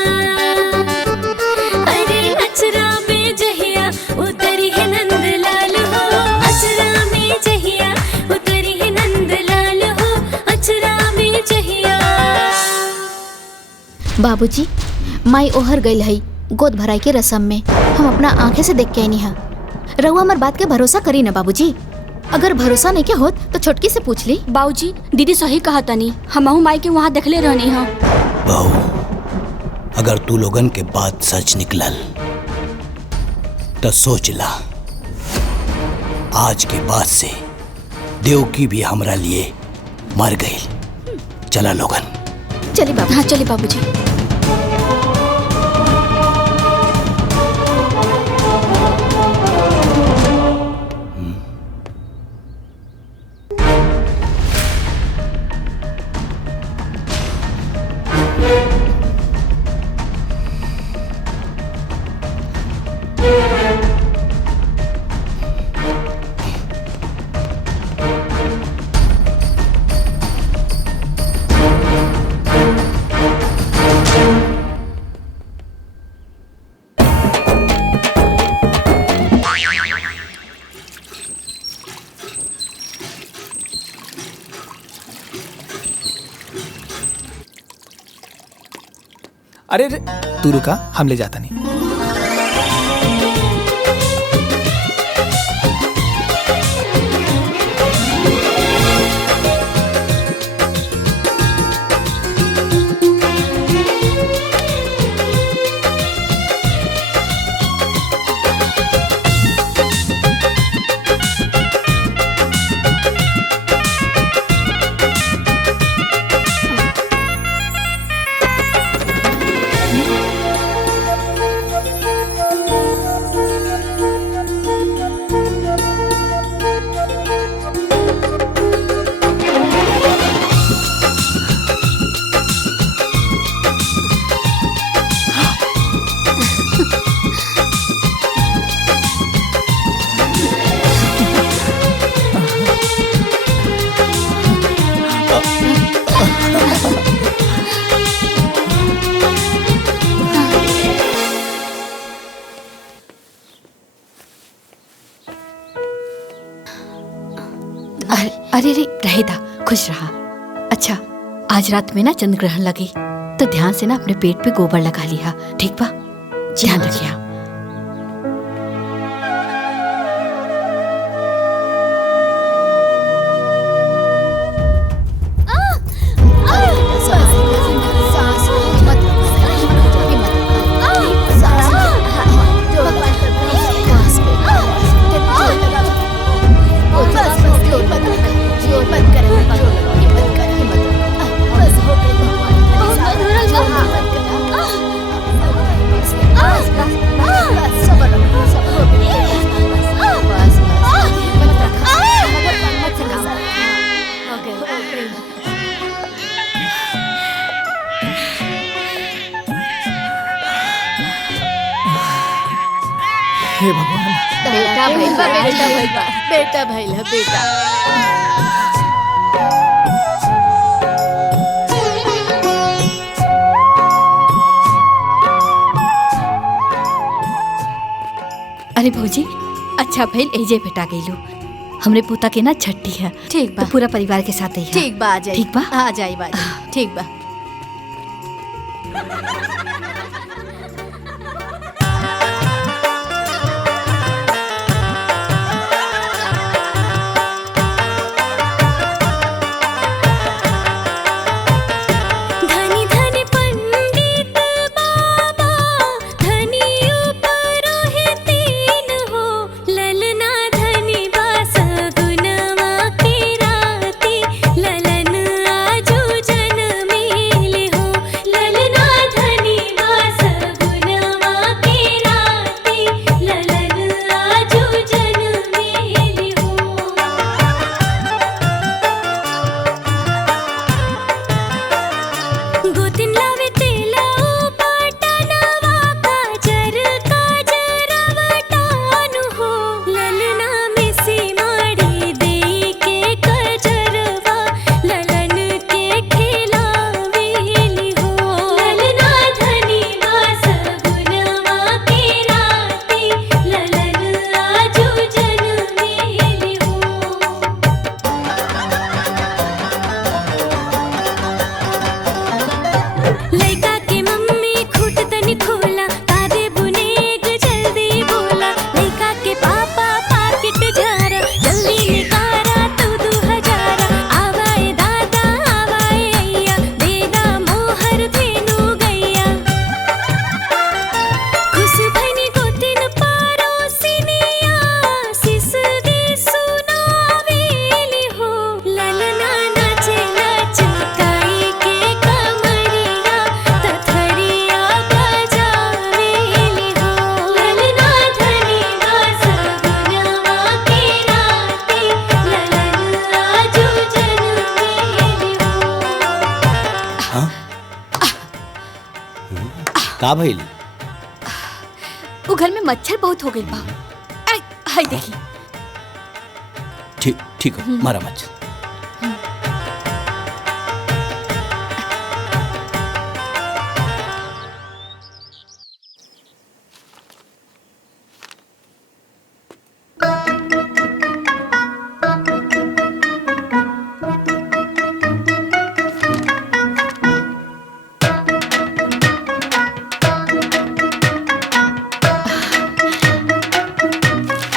अरे अचरा में जहिया उतरी है नंदलाल हो। अचरा में जहिया उतरी है नंदलाल हो, अचरा में जहिया। बाबूजी, माई ओहर गई है गोद भराई के रसम में। हम अपना आंखें से देख के आई हा। रउआ हमार बात के भरोसा करी ना बाबूजी। अगर भरोसा नहीं के होत तो छोटकी से पूछ ली। बाबूजी दीदी सही कहा तनी, हमहू माई के वहाँ देखले रहनी हा। बहू, अगर तू लोगन के बात सच निकलल तो सोच ला, आज के बाद से देवकी भी हमरा लिए मर गई। चला लोगन। चली बाबू। हाँ चलिए बाबूजी। अरे तू रुका, हम ले जाता नहीं। अरे अरे रे रहेदा, खुश रहा। अच्छा आज रात में ना चंद्र ग्रहण लगी तो ध्यान से ना अपने पेट पे गोबर लगा लिया, ठीक बा? ध्यान रखिया। हे भगवान, बेटा भैला बेटा भैला बेटा। अरे भौजी, अच्छा भइल एजे बेटा गइलू। हमरे पोता के ना छठी है, ठीक बा। तो पूरा परिवार के साथ ही है। ठीक बा, आ जाई। ठीक बा, आ जाई बा। ठीक बा। धनी धनी पंडित बाबा धनी उपरोहितीन हो ललना धनी बास गुनवा के राती ललन आजू जनमेले हो ललना धनी बास गुनवा के राती ललन आजू जनमेले हो। गोतिन लावे तेला पाटनवा काजर काजरवटानु हो ललना में से माड़ी दे के कजरवा ललन के खिलावेली हो ललना धनी बास गुनवा के राती ललन आजू जनमेली हो। लइका के मम्मी खूट तनी खोला कादे बुनेग जल्दी बोला लइका के पापा पाकिट झारा जल्दी निकारा तू 2000 आवाए दादा आवाए अय्या देदा मोहर धेनु गैया खुश भनी गोतिन पारोसिनिया सिस दे सुनावेली हो ललना नाचे नाच काई के कमरिया तथरिया बजावेली हो ललना धनी बास गुनवा के राती ललन आजू जनमेली हो। हाँ? का भइल? वो घर में मच्छर बहुत हो गइल बा। आई हाय देखी। ठीक ठीक हो, मारा मच्छर।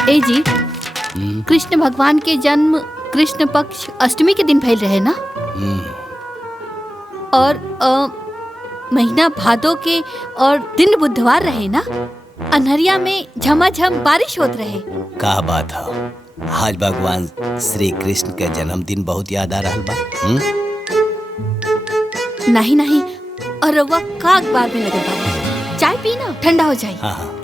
ए जी, कृष्ण भगवान के जन्म कृष्ण पक्ष अष्टमी के दिन भइल रहे ना? और महीना भादो के और दिन बुधवार रहे ना? अनहरिया में झमाझम बारिश होत रहे। का बात है, आज भगवान श्री कृष्ण के जन्मदिन बहुत याद आ रहल बा। नहीं नहीं, और रउआ का अखबार में लगल बा? चाय पी ना, ठंडा हो जाए। हाँ हाँ।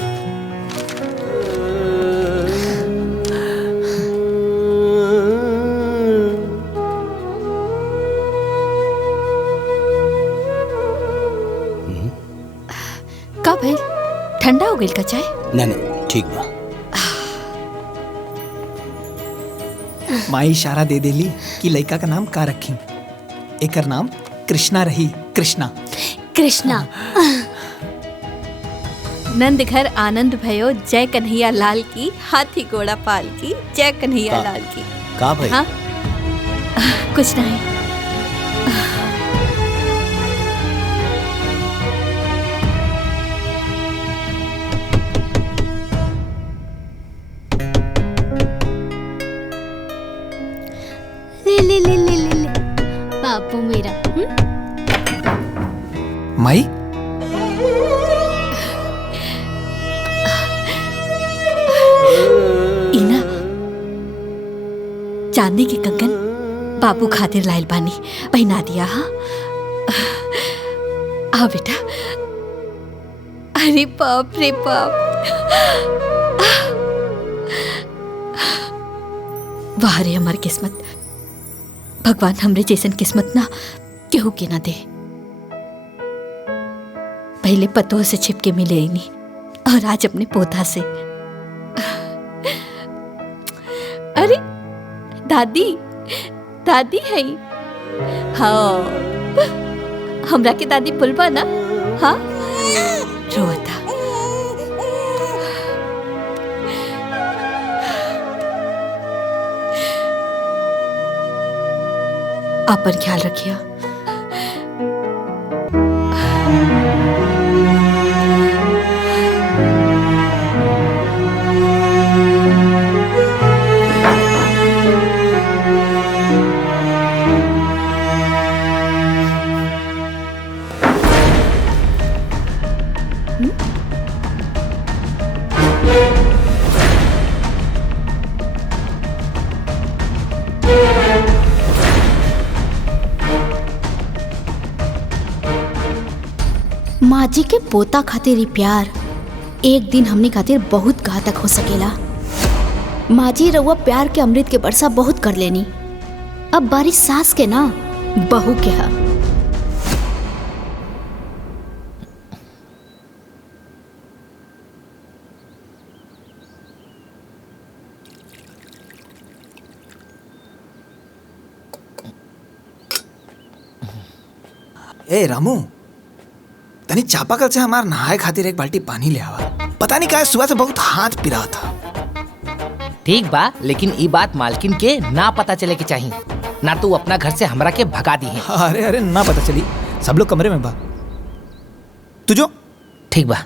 कब है? ठंडा हो गइल का चाय? ना ना ठीक बा। माई इशारा दे देली कि लड़का का नाम का रखी। एकर नाम कृष्णा रही। कृष्णा कृष्णा। नंद घर आनंद भयो, जय कन्हैया लाल की, हाथी घोड़ा पाल की, जय कन्हैया लाल की। का भाई? हाँ, कुछ नहीं। ले ले ले ले ले ले बापू मेरा। माई इना चांदी के कंगन बाबू खातिर लाइल बानी, पहना दिया। हाँ आ बेटा। अरे बाप रे बाप, वाह रे हमार किस्मत। भगवान हमरे जैसन किस्मत ना केहू के ना दे। पहले पतों से छिपके मिले ही नहीं, और आज अपने पोता से। अरे दादी, दादी है। हाँ हमरा के दादी बोलबा ना। हाँ रोता। आपन ख्याल रखिए। माँ जी के पोता खातिर ही प्यार एक दिन हमने खातिर बहुत घातक हो सकेला। माँ जी रउआ प्यार के अमृत के वर्षा बहुत कर लेनी, अब बारिश सास के ना बहू के हा। ए रामू, तनी चापाकल से हमार नहाए खातिर एक बाल्टी पानी ले आवा। पता नहीं काहे सुबह से बहुत हाथ पिरा था। ठीक बा, लेकिन ई बात मालकिन के ना पता चले के चाहिए, ना तू अपना घर से हमरा के भगा दी है। अरे अरे ना पता चली, सब लोग कमरे में बा। तू जो। ठीक बा।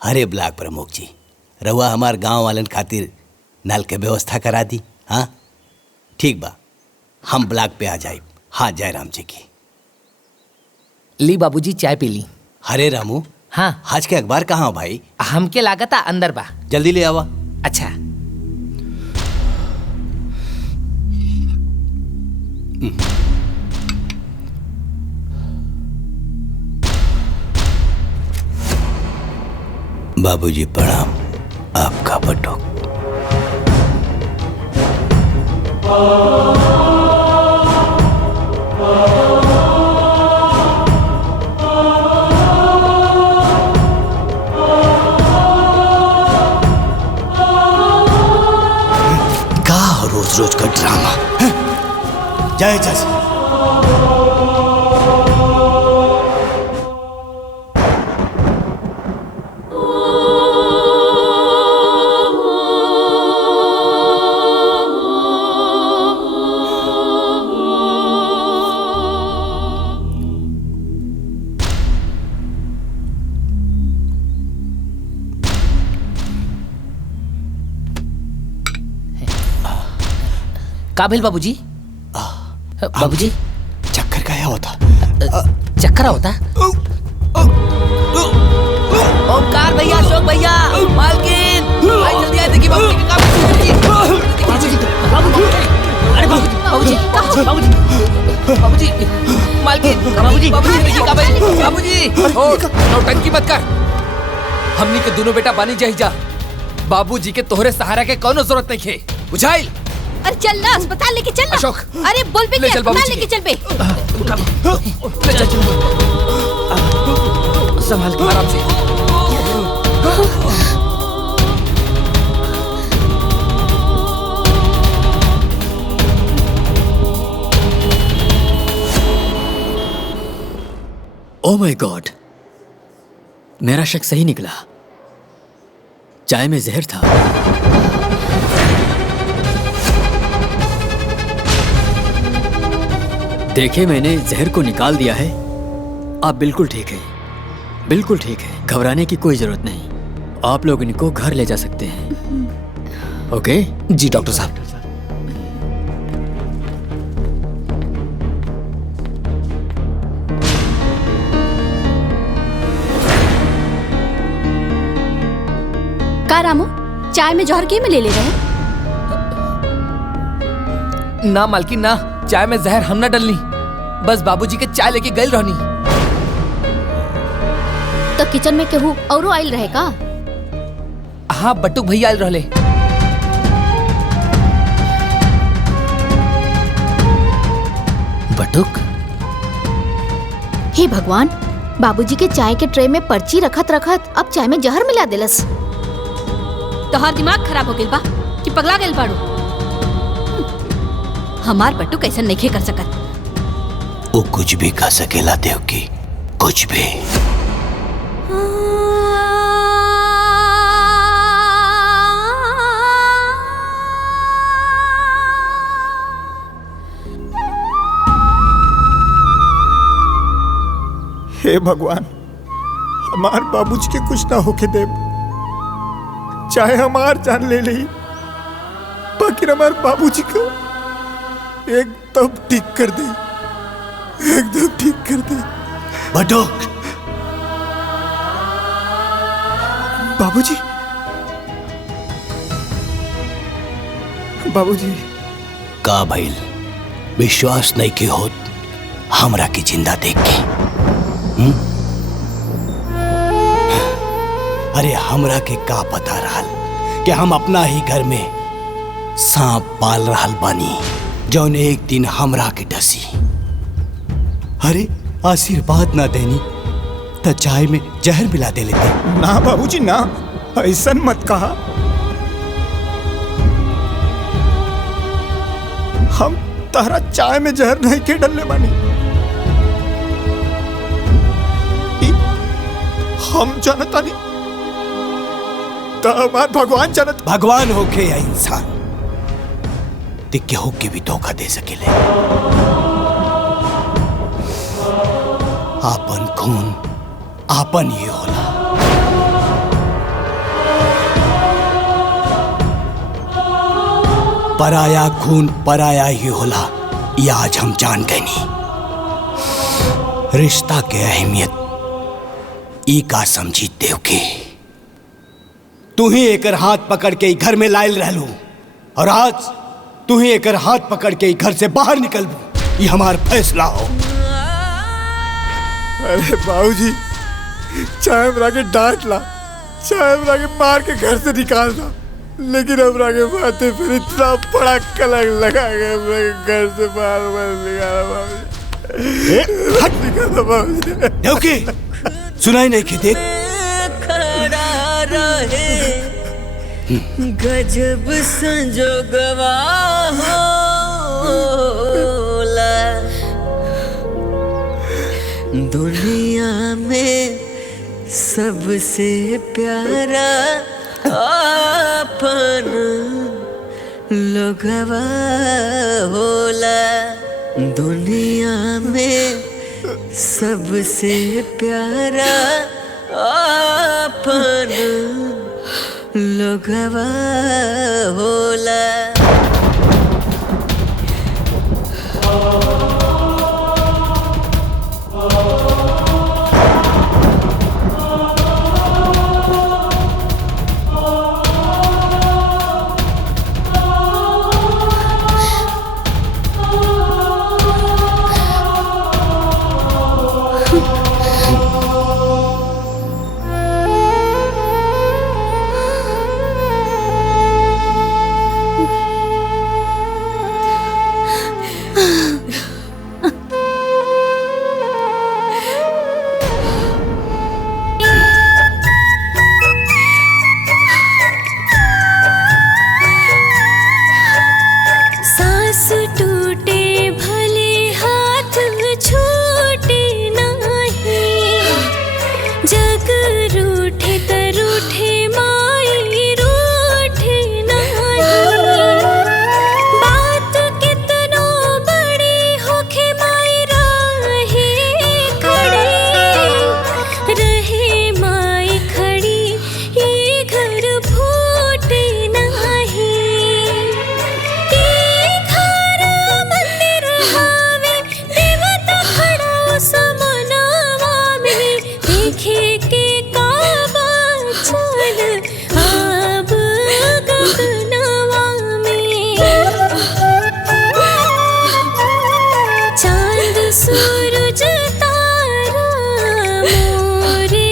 अरे ब्लॉक प्रमुख जी, रहुआ हमार गांव वालन खातिर नल के व्यवस्था करा दी। हाँ ठीक बा, हम ब्लॉक पे आ जाए। हाँ जय राम जी की। ली बाबूजी चाय पी ली। अरे रामू, हाँ आज के अखबार कहाँ हो भाई? हमके लागता अंदर बा। जल्दी ले आवा। अच्छा। बाबूजी प्रणाम। आपका बटुक। का रोज रोज का ड्रामा। जय जय। काबिल बाबूजी। बाबूजी चक्कर क्या होता? चक्कर होता? ओमकार भैया, अशोक भैया, मालकिन, भाई जल्दी आए। देखिए बाबूजी के काम। बाबूजी, अरे बाबूजी, बाबूजी, बाबूजी, बाबूजी, मालकिन बाबूजी बाबूजी नौटंकी मत कर। हमनी के दोनों बेटा बानी जाही जा। बाबूजी के तोहरे सहारा के कोनो जरूरत नहीं है। बुझाइल? अरे चल ना अस्पताल लेके चल ना। अशोक, अरे बोल पे ले चल अस्पताल बाबूजी लेके चल पे। ले चल संभाल के आराम से। ओह माय गॉड, मेरा शक सही निकला। चाय में जहर था। देखे, मैंने जहर को निकाल दिया है। आप बिल्कुल ठीक है, बिल्कुल ठीक है। घबराने की कोई जरूरत नहीं। आप लोग इनको घर ले जा सकते हैं। ओके? जी डॉक्टर साहब। का रामू, चाय में जहर के में ले रहे? ना मालकिन ना, चाय में जहर हम ना डलनी। बस बाबूजी के चाय लेके गई रहनी। तो किचन में केहू औरो आइल रहे का? हाँ, बटुक भैया आइल रहले। बटुक? हे भगवान, बाबूजी के चाय के ट्रे में पर्ची रखत रखत अब चाय में जहर मिला देलस। तोहार दिमाग खराब हो गइल बा कि पगला गइल बाड़ू? हमार बट्टू कैसन नहीं कर सकत। वो कुछ भी कर सकेला देवकी, कुछ भी। हे भगवान, हमार बाबूजी के कुछ ना होके दे। चाहे हमार जान ले ली, बाकी हमार बाबूजी को एकदम ठीक कर दे, एकदम ठीक कर दे। बटुक, बाबूजी, बाबूजी। का भइल? विश्वास नहीं की होत हमरा की जिंदा देख के? अरे हमरा के का पता रहल कि हम अपना ही घर में सांप पाल रहल बानी, जौन एक दिन हमरा के डसी। अरे आशीर्वाद ना देनी तो चाय में जहर मिला दे लेते। ना बाबूजी ना, ऐसा मत कहा। हम तारा चाय में जहर नहीं के डलने बानी। हम जानता नहीं तो हमार भगवान जानत। भगवान होके या इंसान, दिक्के होके भी धोखा दे सकेले। आपन खून आपन ही होला। पराया खून पराया ही होला, ये आज हम जान गए नहीं। रिश्ता के अहमियत ई का समझी देवकी। तू ही एकर हाथ पकड़ के घर में लायल रहलू, और आज तू ही एकर हाथ पकड़ के घर से बाहर निकलबू। ये हमार फैसला हो। अरे बाबूजी, चाहे हमरा के डांट ला, चाहे हमरा के मार के घर से निकाल दा, लेकिन हमरा के माथे पर इतना बड़ा कलंक लगा के हमरा के घर से बाहर मत निकाला बाबूजी। देवकी, सुनाई नहीं की? देख, खड़ा रहे गजब संजोगवा होला। दुनिया में सबसे प्यारा अपन लोगवा होला। दुनिया में सबसे प्यारा अपन लोगवा होला। सूरज तारा मोरे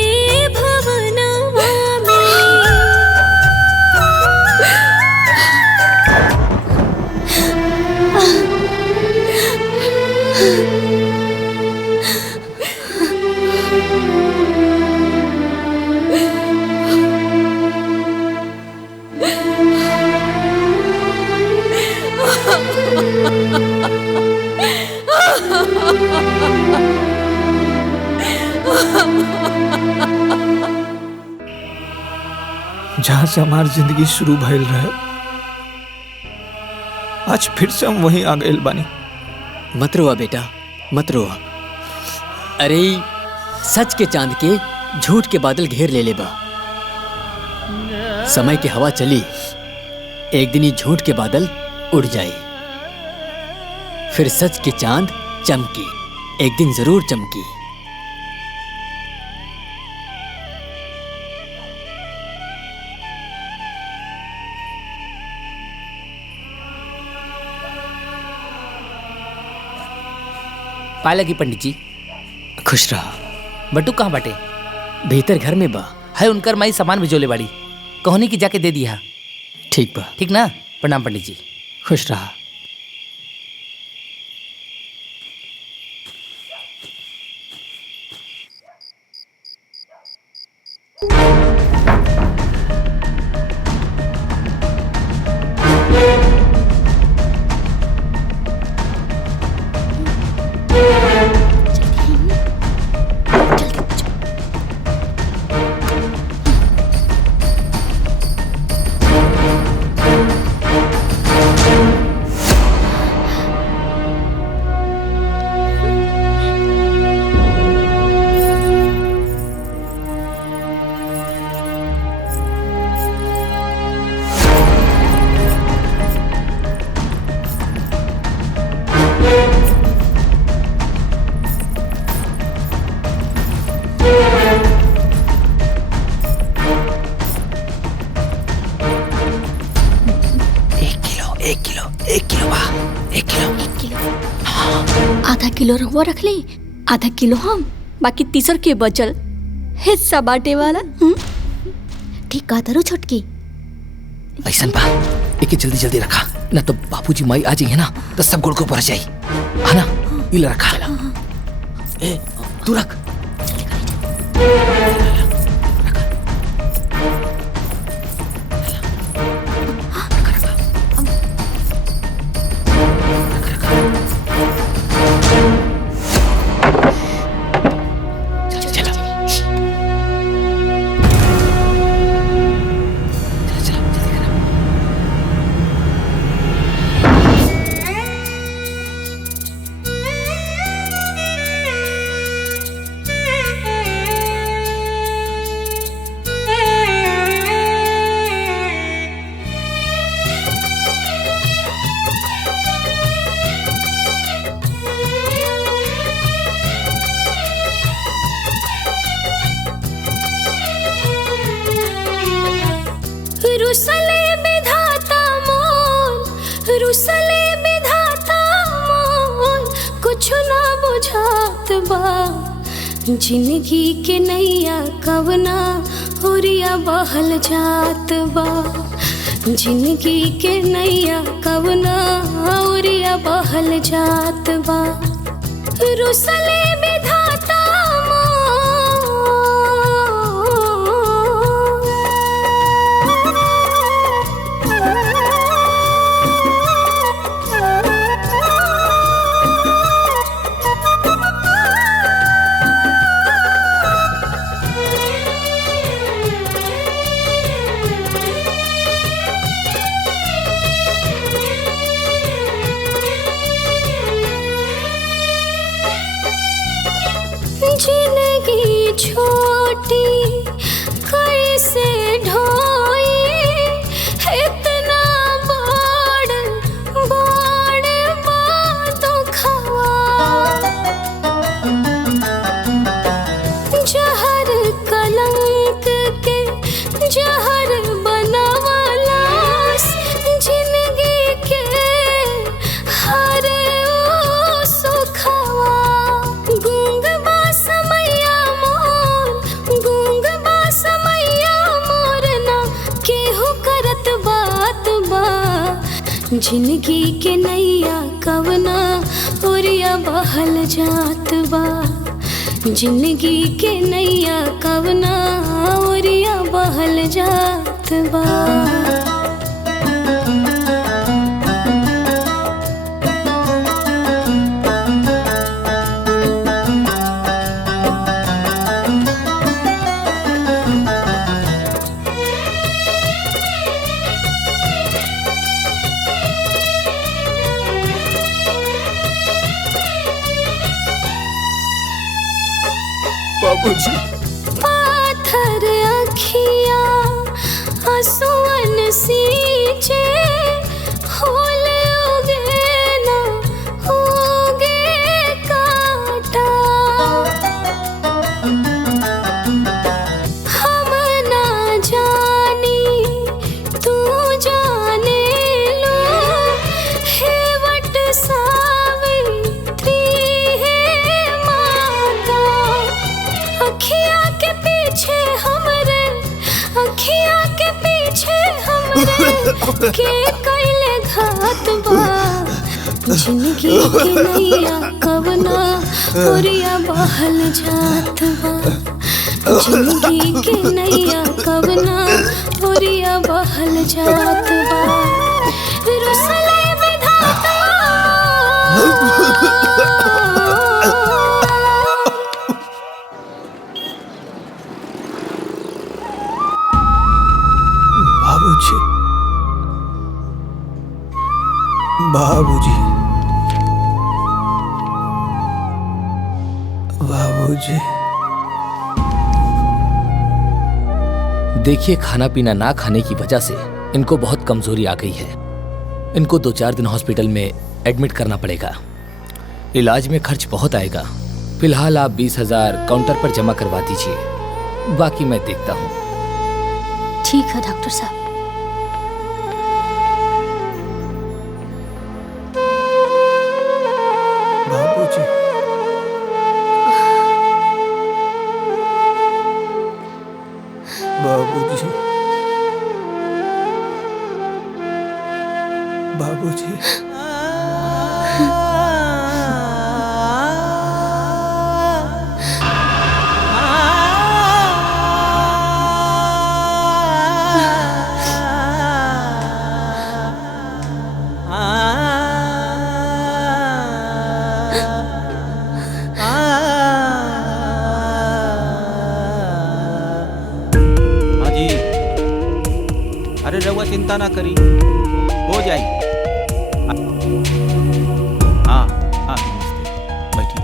भवनवा जहां से हमारी जिंदगी शुरू भइल रहे, आज फिर से हम वहीं आ गए बानी। मत रोआ बेटा, मत रोआ। अरे सच के चांद के झूठ के बादल घेर ले बा। समय की हवा चली, एक दिन ये झूठ के बादल उड़ जाए, फिर सच के चांद चमकी, एक दिन जरूर चमकी। पाए लगी पंडित जी। खुश रहा। बटू कहाँ बाटे? भीतर घर में बा। है उनकर माई सामान भिजोले बाड़ी, कहनी की जाके दे दिया। ठीक बा। ठीक ना? प्रणाम पंडित जी। खुश रहा। आधा किलो रहुआ रख ली, आधा किलो हम, बाकी तीसर के बचल हिस्सा बांटे वाला। ठीक कहा तारू छोटकी। ऐसा बा, एक जल्दी जल्दी रखा, ना तो बापूजी माई आ जाइए ना तो सब गुड़ को भर जाई। है ना? इला रखा। ए, तू रख। जिंदगी के नैया कवना होरिया बहल जात बा, जिंदगी के नैया कवना होरिया बहल जात बा। रुसले विधाता जिंदगी छोटी कैसे ढोई, इतना बड़ बड़ बातों खवा। जहर कलंक के जहर बनवलास, जिंदगी के हर सुखवा। जिंदगी के नैया कवना ओरिया बहल जात बा। जिंदगी के नैया कवना ओरिया बहल जात बा। बाबूजी। पाथर अखिया आंसुअन सींचे फूल उगे ना उगे कांटा। हम ना जानी तू जाने लो हे वट सावित्री हे माता। अखिया के पीछे हमरे अखिया के पीछे हमरे के कैले घात बा। जिंदगी के नैया कवना ओरिया बहल जात बा। जिंदगी के नैया कवना ओरिया बहल जात बा। रुसले विधाता बाबूजी। बाबूजी। बाबूजी। देखिए, खाना पीना ना खाने की वजह से इनको बहुत कमजोरी आ गई है। इनको 2-4 दिन हॉस्पिटल में एडमिट करना पड़ेगा। इलाज में खर्च बहुत आएगा। फिलहाल आप 20,000 काउंटर पर जमा करवा दीजिए, बाकी मैं देखता हूँ। ठीक है डॉक्टर साहब। बाबूजी। बाबूजी। बाबूजी। हाँ जी। अरे रउआ चिंता ना करी, हो जाई। हाँ हाँ, नमस्ते, बैठिए।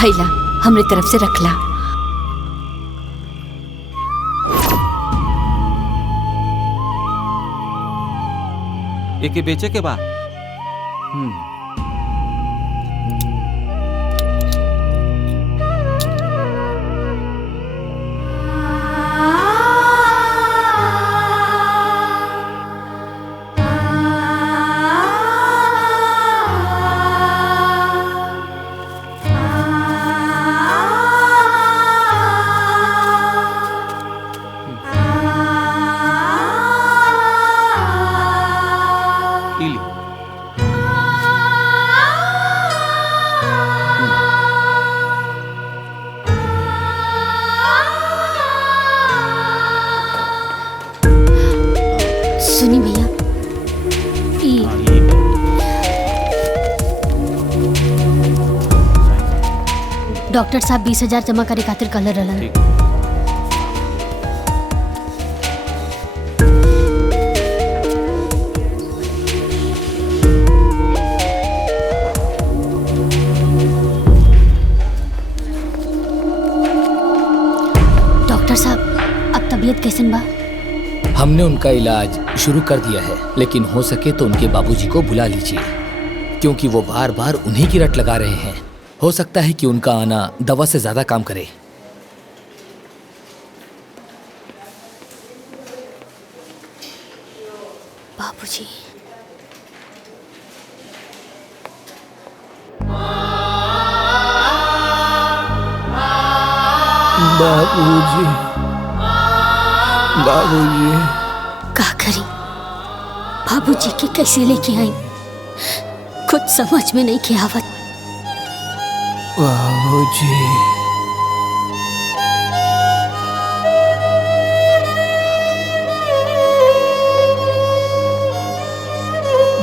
हैला हमरे तरफ से रखला। एके बेचे के बा। सुनी भैया, डॉक्टर साहब 20,000 जमा करे खातिर कहले रहलन। डॉक्टर साहब, अब तबीयत कैसन बा? हमने उनका इलाज शुरू कर दिया है, लेकिन हो सके तो उनके बाबूजी को बुला लीजिए, क्योंकि वो बार बार उन्हीं की रट लगा रहे हैं। हो सकता है कि उनका आना दवा से ज्यादा काम करे। बाबूजी। बाबूजी, बाबूजी। का करी बाबूजी के कैसे लेके आई कुछ समझ में नहीं के आवत। बाबूजी,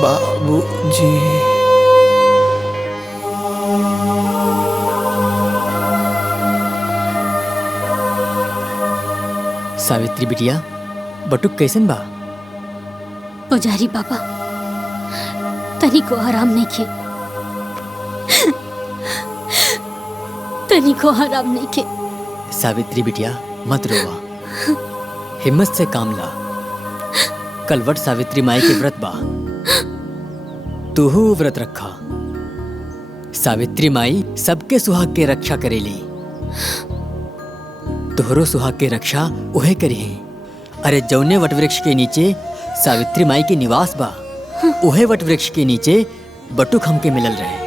बाबूजी। सावित्री बिटिया, बटुक कैसन बा? पुजारी बाबा तनी को आराम नहीं खे, तनी को आराम नहीं खे। सावित्री बिटिया मत रोवा, हिम्मत से काम ला। कल वट सावित्री माई के व्रत बा, तूहू व्रत रखा। सावित्री माई सबके सुहाग के रक्षा करेली, तोहरो सुहाग के रक्षा उहे करी है। अरे जौने वट वृक्ष के नीचे सावित्री माई के निवास बा, उहे वट वृक्ष के नीचे बटुक हमके मिलल रहे।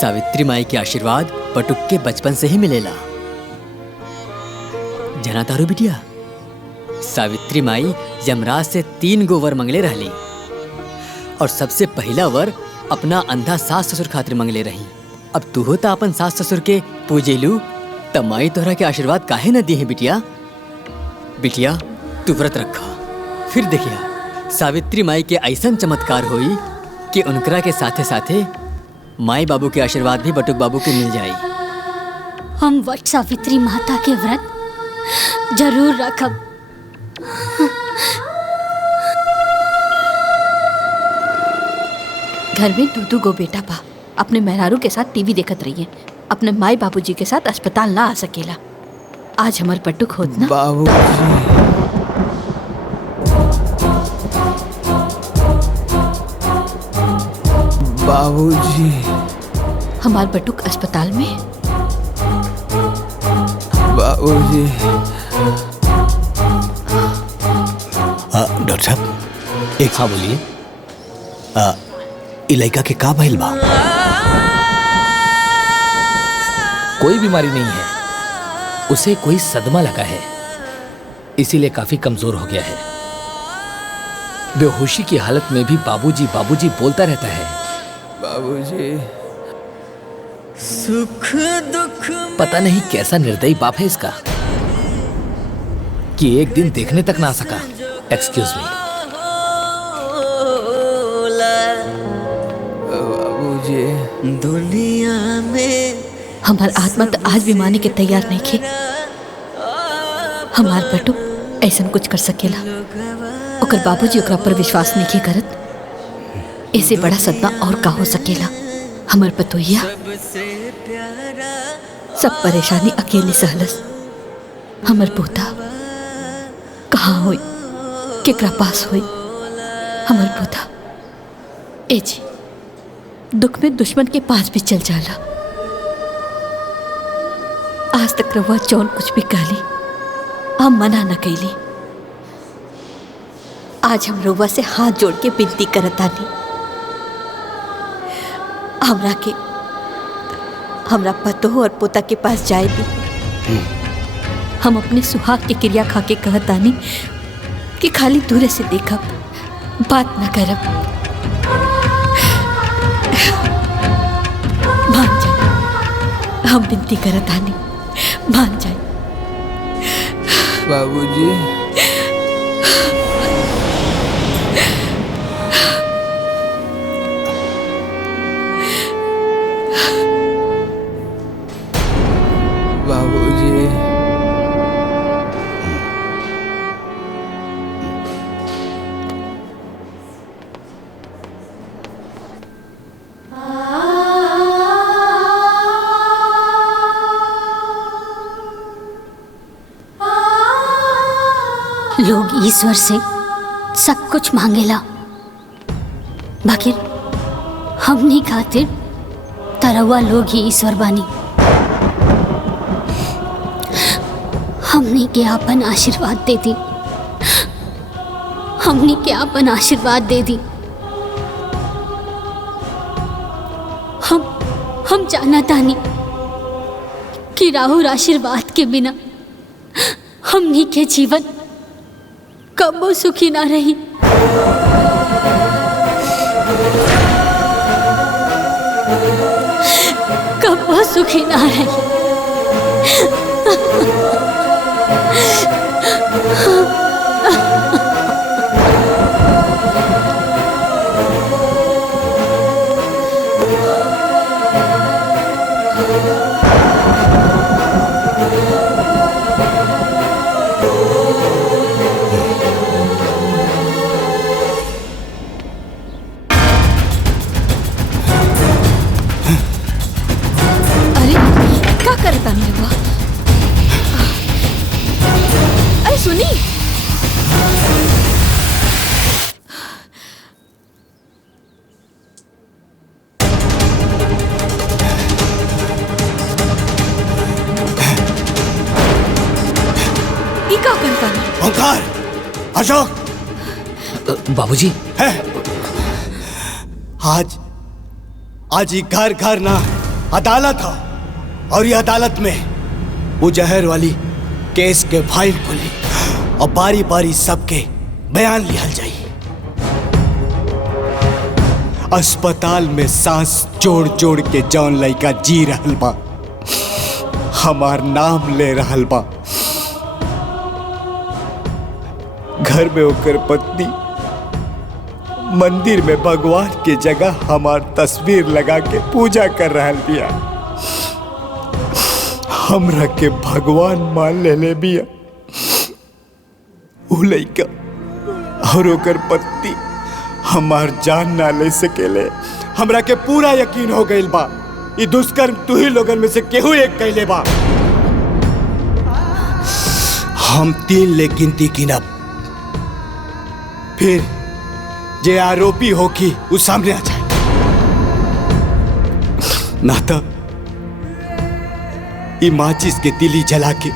सावित्री माई के आशीर्वाद बटुक के बचपन से ही मिलेला। जना तारू बिटिया, सावित्री माई यमराज से 3 गो वर मंगले रहली और सबसे पहला वर अपना अंधा सास ससुर खातिर मंगले रही। अब तू होता अपन सास ससुर के पूजेलू, तब माई तोहरा के आशीर्वाद काहे न दी है बिटिया। बिटिया तू व्रत रखा, फिर देखिया सावित्री माई के ऐसा चमत्कार होई कि उनकरा के साथे साथे माई बाबू के आशीर्वाद भी बटुक बाबू के मिल जाई। हम वट सावित्री माता के व्रत जरूर रखब। घर में 2-2 गो बेटा बा, अपने मेहरारू के साथ टीवी देखत रहिए, अपने माई बाबूजी के साथ अस्पताल ना आ सकेला। आज हमार बटुक होत ना बाबूजी। बाबूजी, हमार बटुक अस्पताल में। बाबूजी। डॉक्टर साहब एक हाँ बोलिए। इलाका के का भइल बा? कोई बीमारी नहीं है, उसे कोई सदमा लगा है, इसीलिए काफी कमजोर हो गया है। बेहोशी की हालत में भी बाबूजी बाबूजी बोलता रहता है। बाबूजी। सुख दुख पता नहीं कैसा निर्दयी बाप है इसका कि एक दिन देखने तक ना आ सका। Excuse me. बाबूजी। दुनिया में हमार आत्मा तो आज भी माने के तैयार नहीं खे। हमार बटुक ऐसा कुछ कर सकेला, ओकर बाबूजी ओकरा पर विश्वास नहीं खे करत। ऐसे बड़ा सदमा और का हो सकेला। हमार पतोहिया सब परेशानी अकेले सहलस। हमार पोता कहाँ होई, केकरा पास होई। हमार पोता ए जी दुख में दुश्मन के पास भी चल जाला। आज तक रवा जौन कुछ भी कहली हम मना न कैली। आज हम रवा से हाथ जोड़ के विनती करतानी, हमरा पतो और पोता के पास जाए दी। हम अपने सुहाग के क्रिया खा के कहतानी कि खाली दूर से देखब, बात न करब। मान जाए, हम विनती करतानी, मान जाए। बाबूजी। बाबूजी। लोग ईश्वर से सब कुछ मांगेला, बाकी हमनी खातिर तरवा लोग ही ईश्वर बानी। हमनी के आपन आशीर्वाद दे दी, हमनी के आपन आशीर्वाद दे दी। हम जाना तानी कि राहुल आशीर्वाद के बिना हमनी के जीवन कबो सुखी ना रही। कबो सुखी ना रही। करता नहीं हुआ। अरे सुनी, ये क्या करता नहीं? ओंकार, अशोक, बाबूजी है आज ये घर घर ना अदालत हो, और ये अदालत में वो जहर वाली केस के फाइल खुली और बारी बारी सबके बयान लिहल जाई। अस्पताल में सांस जोड़ जोड़ के जौन लड़का जी रहल बा, हमार नाम ले रहल बा। घर में होकर पत्नी मंदिर में भगवान के जगह हमार तस्वीर लगा के पूजा कर रहल बिया। हमरा के भगवान मान ले बिया। उ लइका और ओकर पत्नी हमार जान ना ले सकेले। हमरा के पूरा यकीन हो गइल बा ये दुष्कर्म तू ही लोगन में से केहू एक कैले बा। हम 3 ले गिनती गिनब, फिर जे आरोपी होगी वो सामने आ जाए। नाता ये माचिस के तिली जला के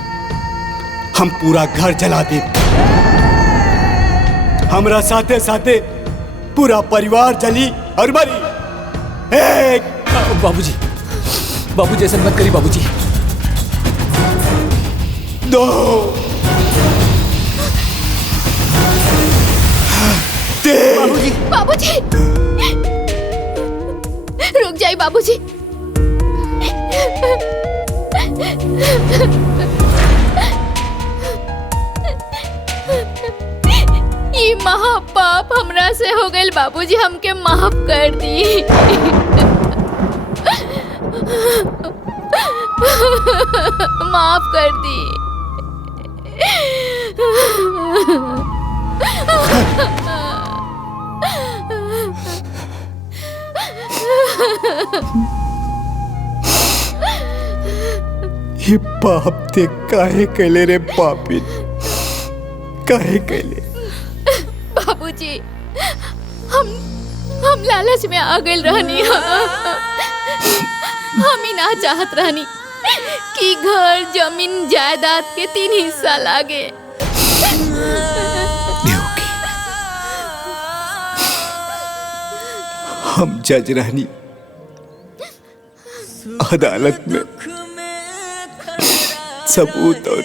हम पूरा घर जला दे। हमरा साथे साथे पूरा परिवार जली और मरी। एक बाबूजी ऐसा मत करिए बाबूजी। 2 3 बाबूजी रुक जाइए बाबूजी। ये महापाप हमरा से हो गए बाबूजी, हमके माफ कर दी। माफ कर दी। ये पाप ते काहे कैले रे पापी, काहे कैले? बाबूजी हम लालच में आ गए रहनी। हम ही ना चाहत रहनी कि घर जमीन जायदाद के 3 हिस्सा लागे। हम जज रहनी, अदालत में सबूत और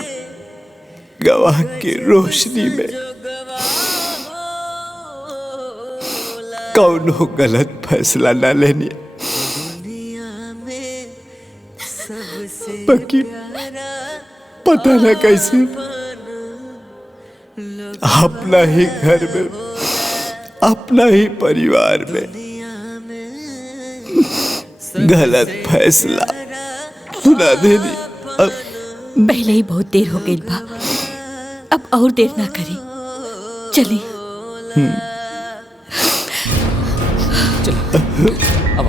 गवाह की रोशनी में कौनो गलत फैसला न लेनी। बाकी पता न कैसे अपना ही घर में, अपना ही परिवार में गलत फैसला सुना देनी। अब पहले ही बहुत देर हो गई बा, अब और देर ना करी, चली। अब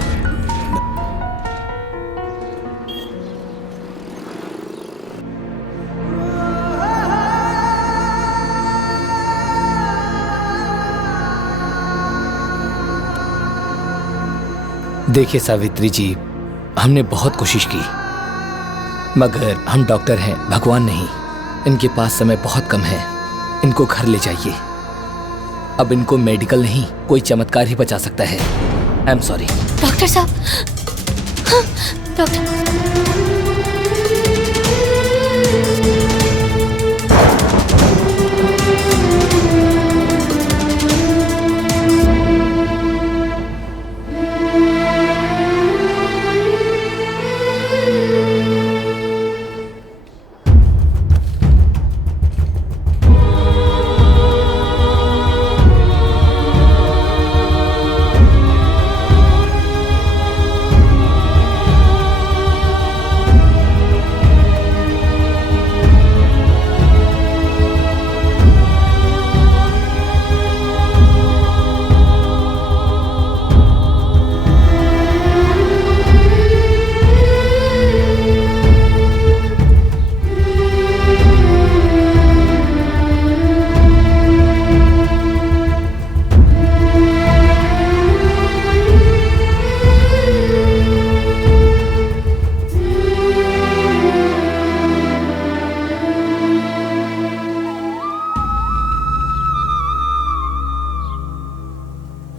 देखिए सावित्री जी, हमने बहुत कोशिश की, मगर हम डॉक्टर हैं, भगवान नहीं। इनके पास समय बहुत कम है, इनको घर ले जाइए। अब इनको मेडिकल नहीं, कोई चमत्कार ही बचा सकता है। I am sorry. डॉक्टर साहब, हाँ, डॉक्टर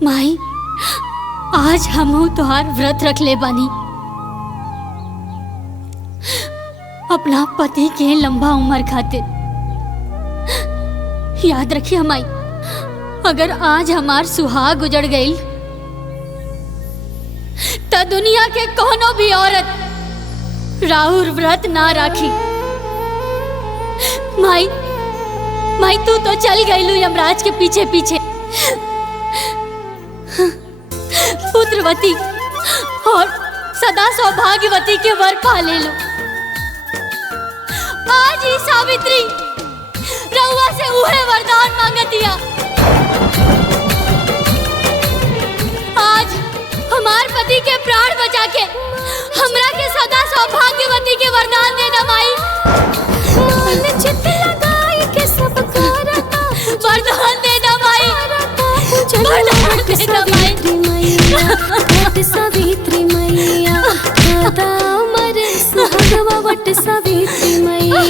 माई आज हमहू तोहार व्रत रख ले बानी। अपना पति के लंबा उम्र खातिर याद रखिए माई, अगर आज हमार सुहाग उजड़ गई तो दुनिया के कोनो भी औरत राहुल व्रत ना राखी। माई माई तू तो चल गई यमराज के पीछे पीछे, पुत्रवती और सदा सौभाग्यवती के वर पा ले लो। आज ही सावित्री रउआ से उहे वरदान मांगतिया। आज हमार पति के प्राण बचा के हमरा के सदा सौभाग्यवती के वरदान देना माई। मन चित लगाई के सब करता वरदान देना माई, वरदान देना माई। सावित्री मैया गदा मर सुहागवा वट सावित्री मैया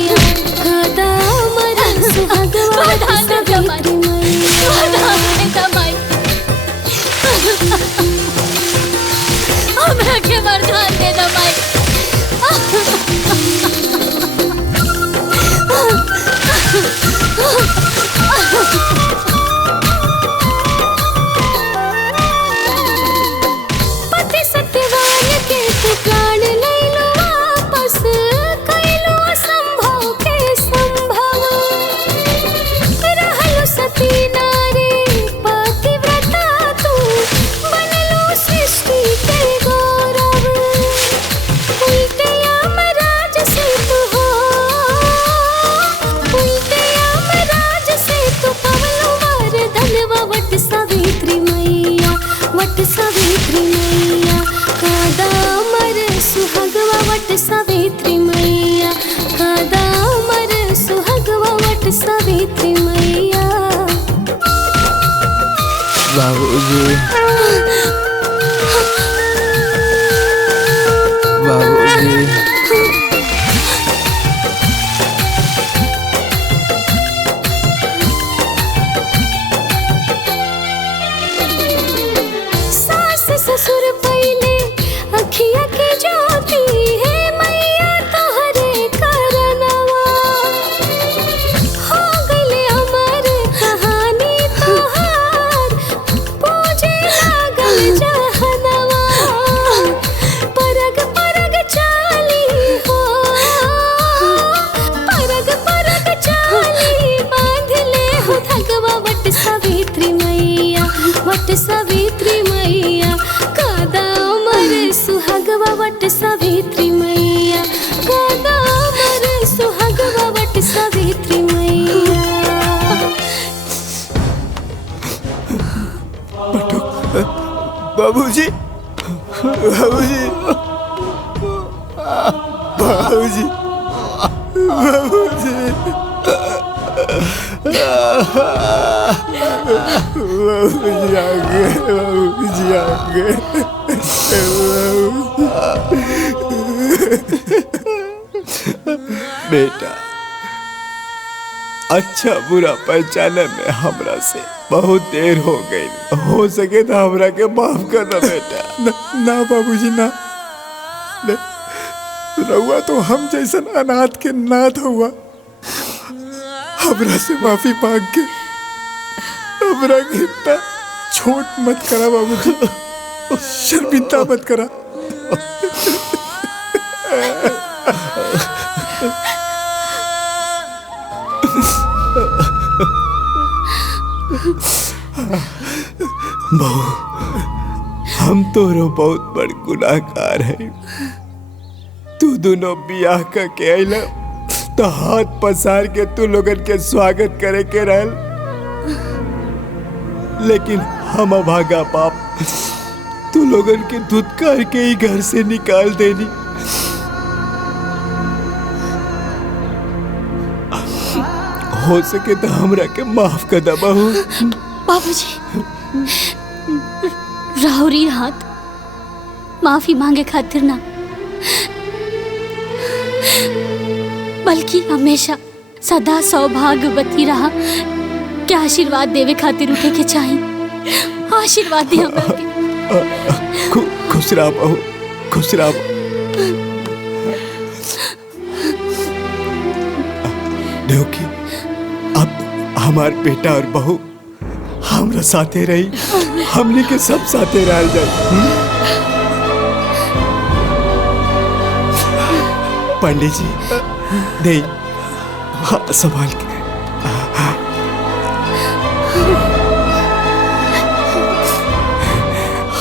गदा मर सुहागवा वट सावित्री मैया वरदान देना माई, हमरा के वरदान देना माई। पति सत्यवान के तू प्राण ले लो वापस, कैलो असंभव के संभव। रहलो सती नारी पतिव्रता तू, बनलो सृष्टि के गौरव। उल्टे यमराज से तू हो, उल्टे यमराज से तू पवलो वरदानवा वट सावित्री मैया वट सावित्री मैया कादा मर सुहागवा वट सावित्री मैया कादा मर सुहागवा वट सावित्री मैया। बाबूजी बाबूजी सास ससुर पहले अखिया की ज्योति है मैया तोहरे करनवा। हो गइले अमर कहानी तोहार, पूजे लागल जहनवा। परग परग चाली हो, परग परग चाली बांध ले हो धगवा वट सावित्री मैया वट सावित्री मैया कादा मर सुहागवा वट सावित्री मैया कादा मर सुहागवा वट सावित्री मैया। बाबूजी बाबूजी बाबूजी बाबूजी बाबूजी आ गए, बाबूजी आ गए। बेटा अच्छा बुरा पहचाने में हमरा से बहुत देर हो गई, हो सके तो हमरा के माफ कर दो बेटा। ना बाबूजी ना, रहुआ तो हम जैसन अनाथ के नाथ हुआ। हमरा से माफी मांग के हमरा के इतना छोट मत करा बाबूजी, शर्मिंदा मत करा। बहू हम तोरो बहुत बड़ गुनाहगार है। तू दोनों बियाह का के आइला तो हाथ पसार के तू लोगन के स्वागत करे के रहल, लेकिन हम अभागा बाप तू लोगन के धुतकार के ही घर से निकाल देनी। हो सके तो हमरा के माफ कर दा बहू। बाबूजी राहुरी हाथ माफी मांगे खातिर ना, बल्कि हमेशा सदा सौभाग्यवती रहा के आशीर्वाद देवे खातिर उठे के चाहिए। आशीर्वाद दी हमरा के। खुश रह बहू, खुश रह। देखी अब हमार बेटा और बहू हमरा साथे रही, हमने के सब साथे रह जाए। पंडित जी दे संभाल के।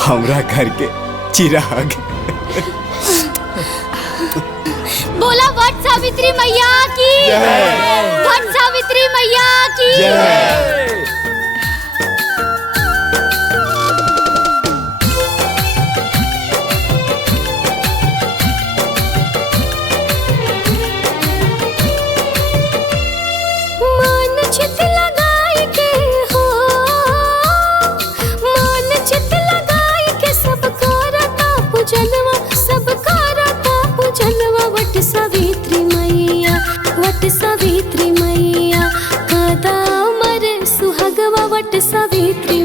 हमरा घर के चिराग। बोला वट सावित्री मैया की जय। वट सावित्री मैया की जय। सावित्री मैया कदा मर सुहागवा वट सावित्री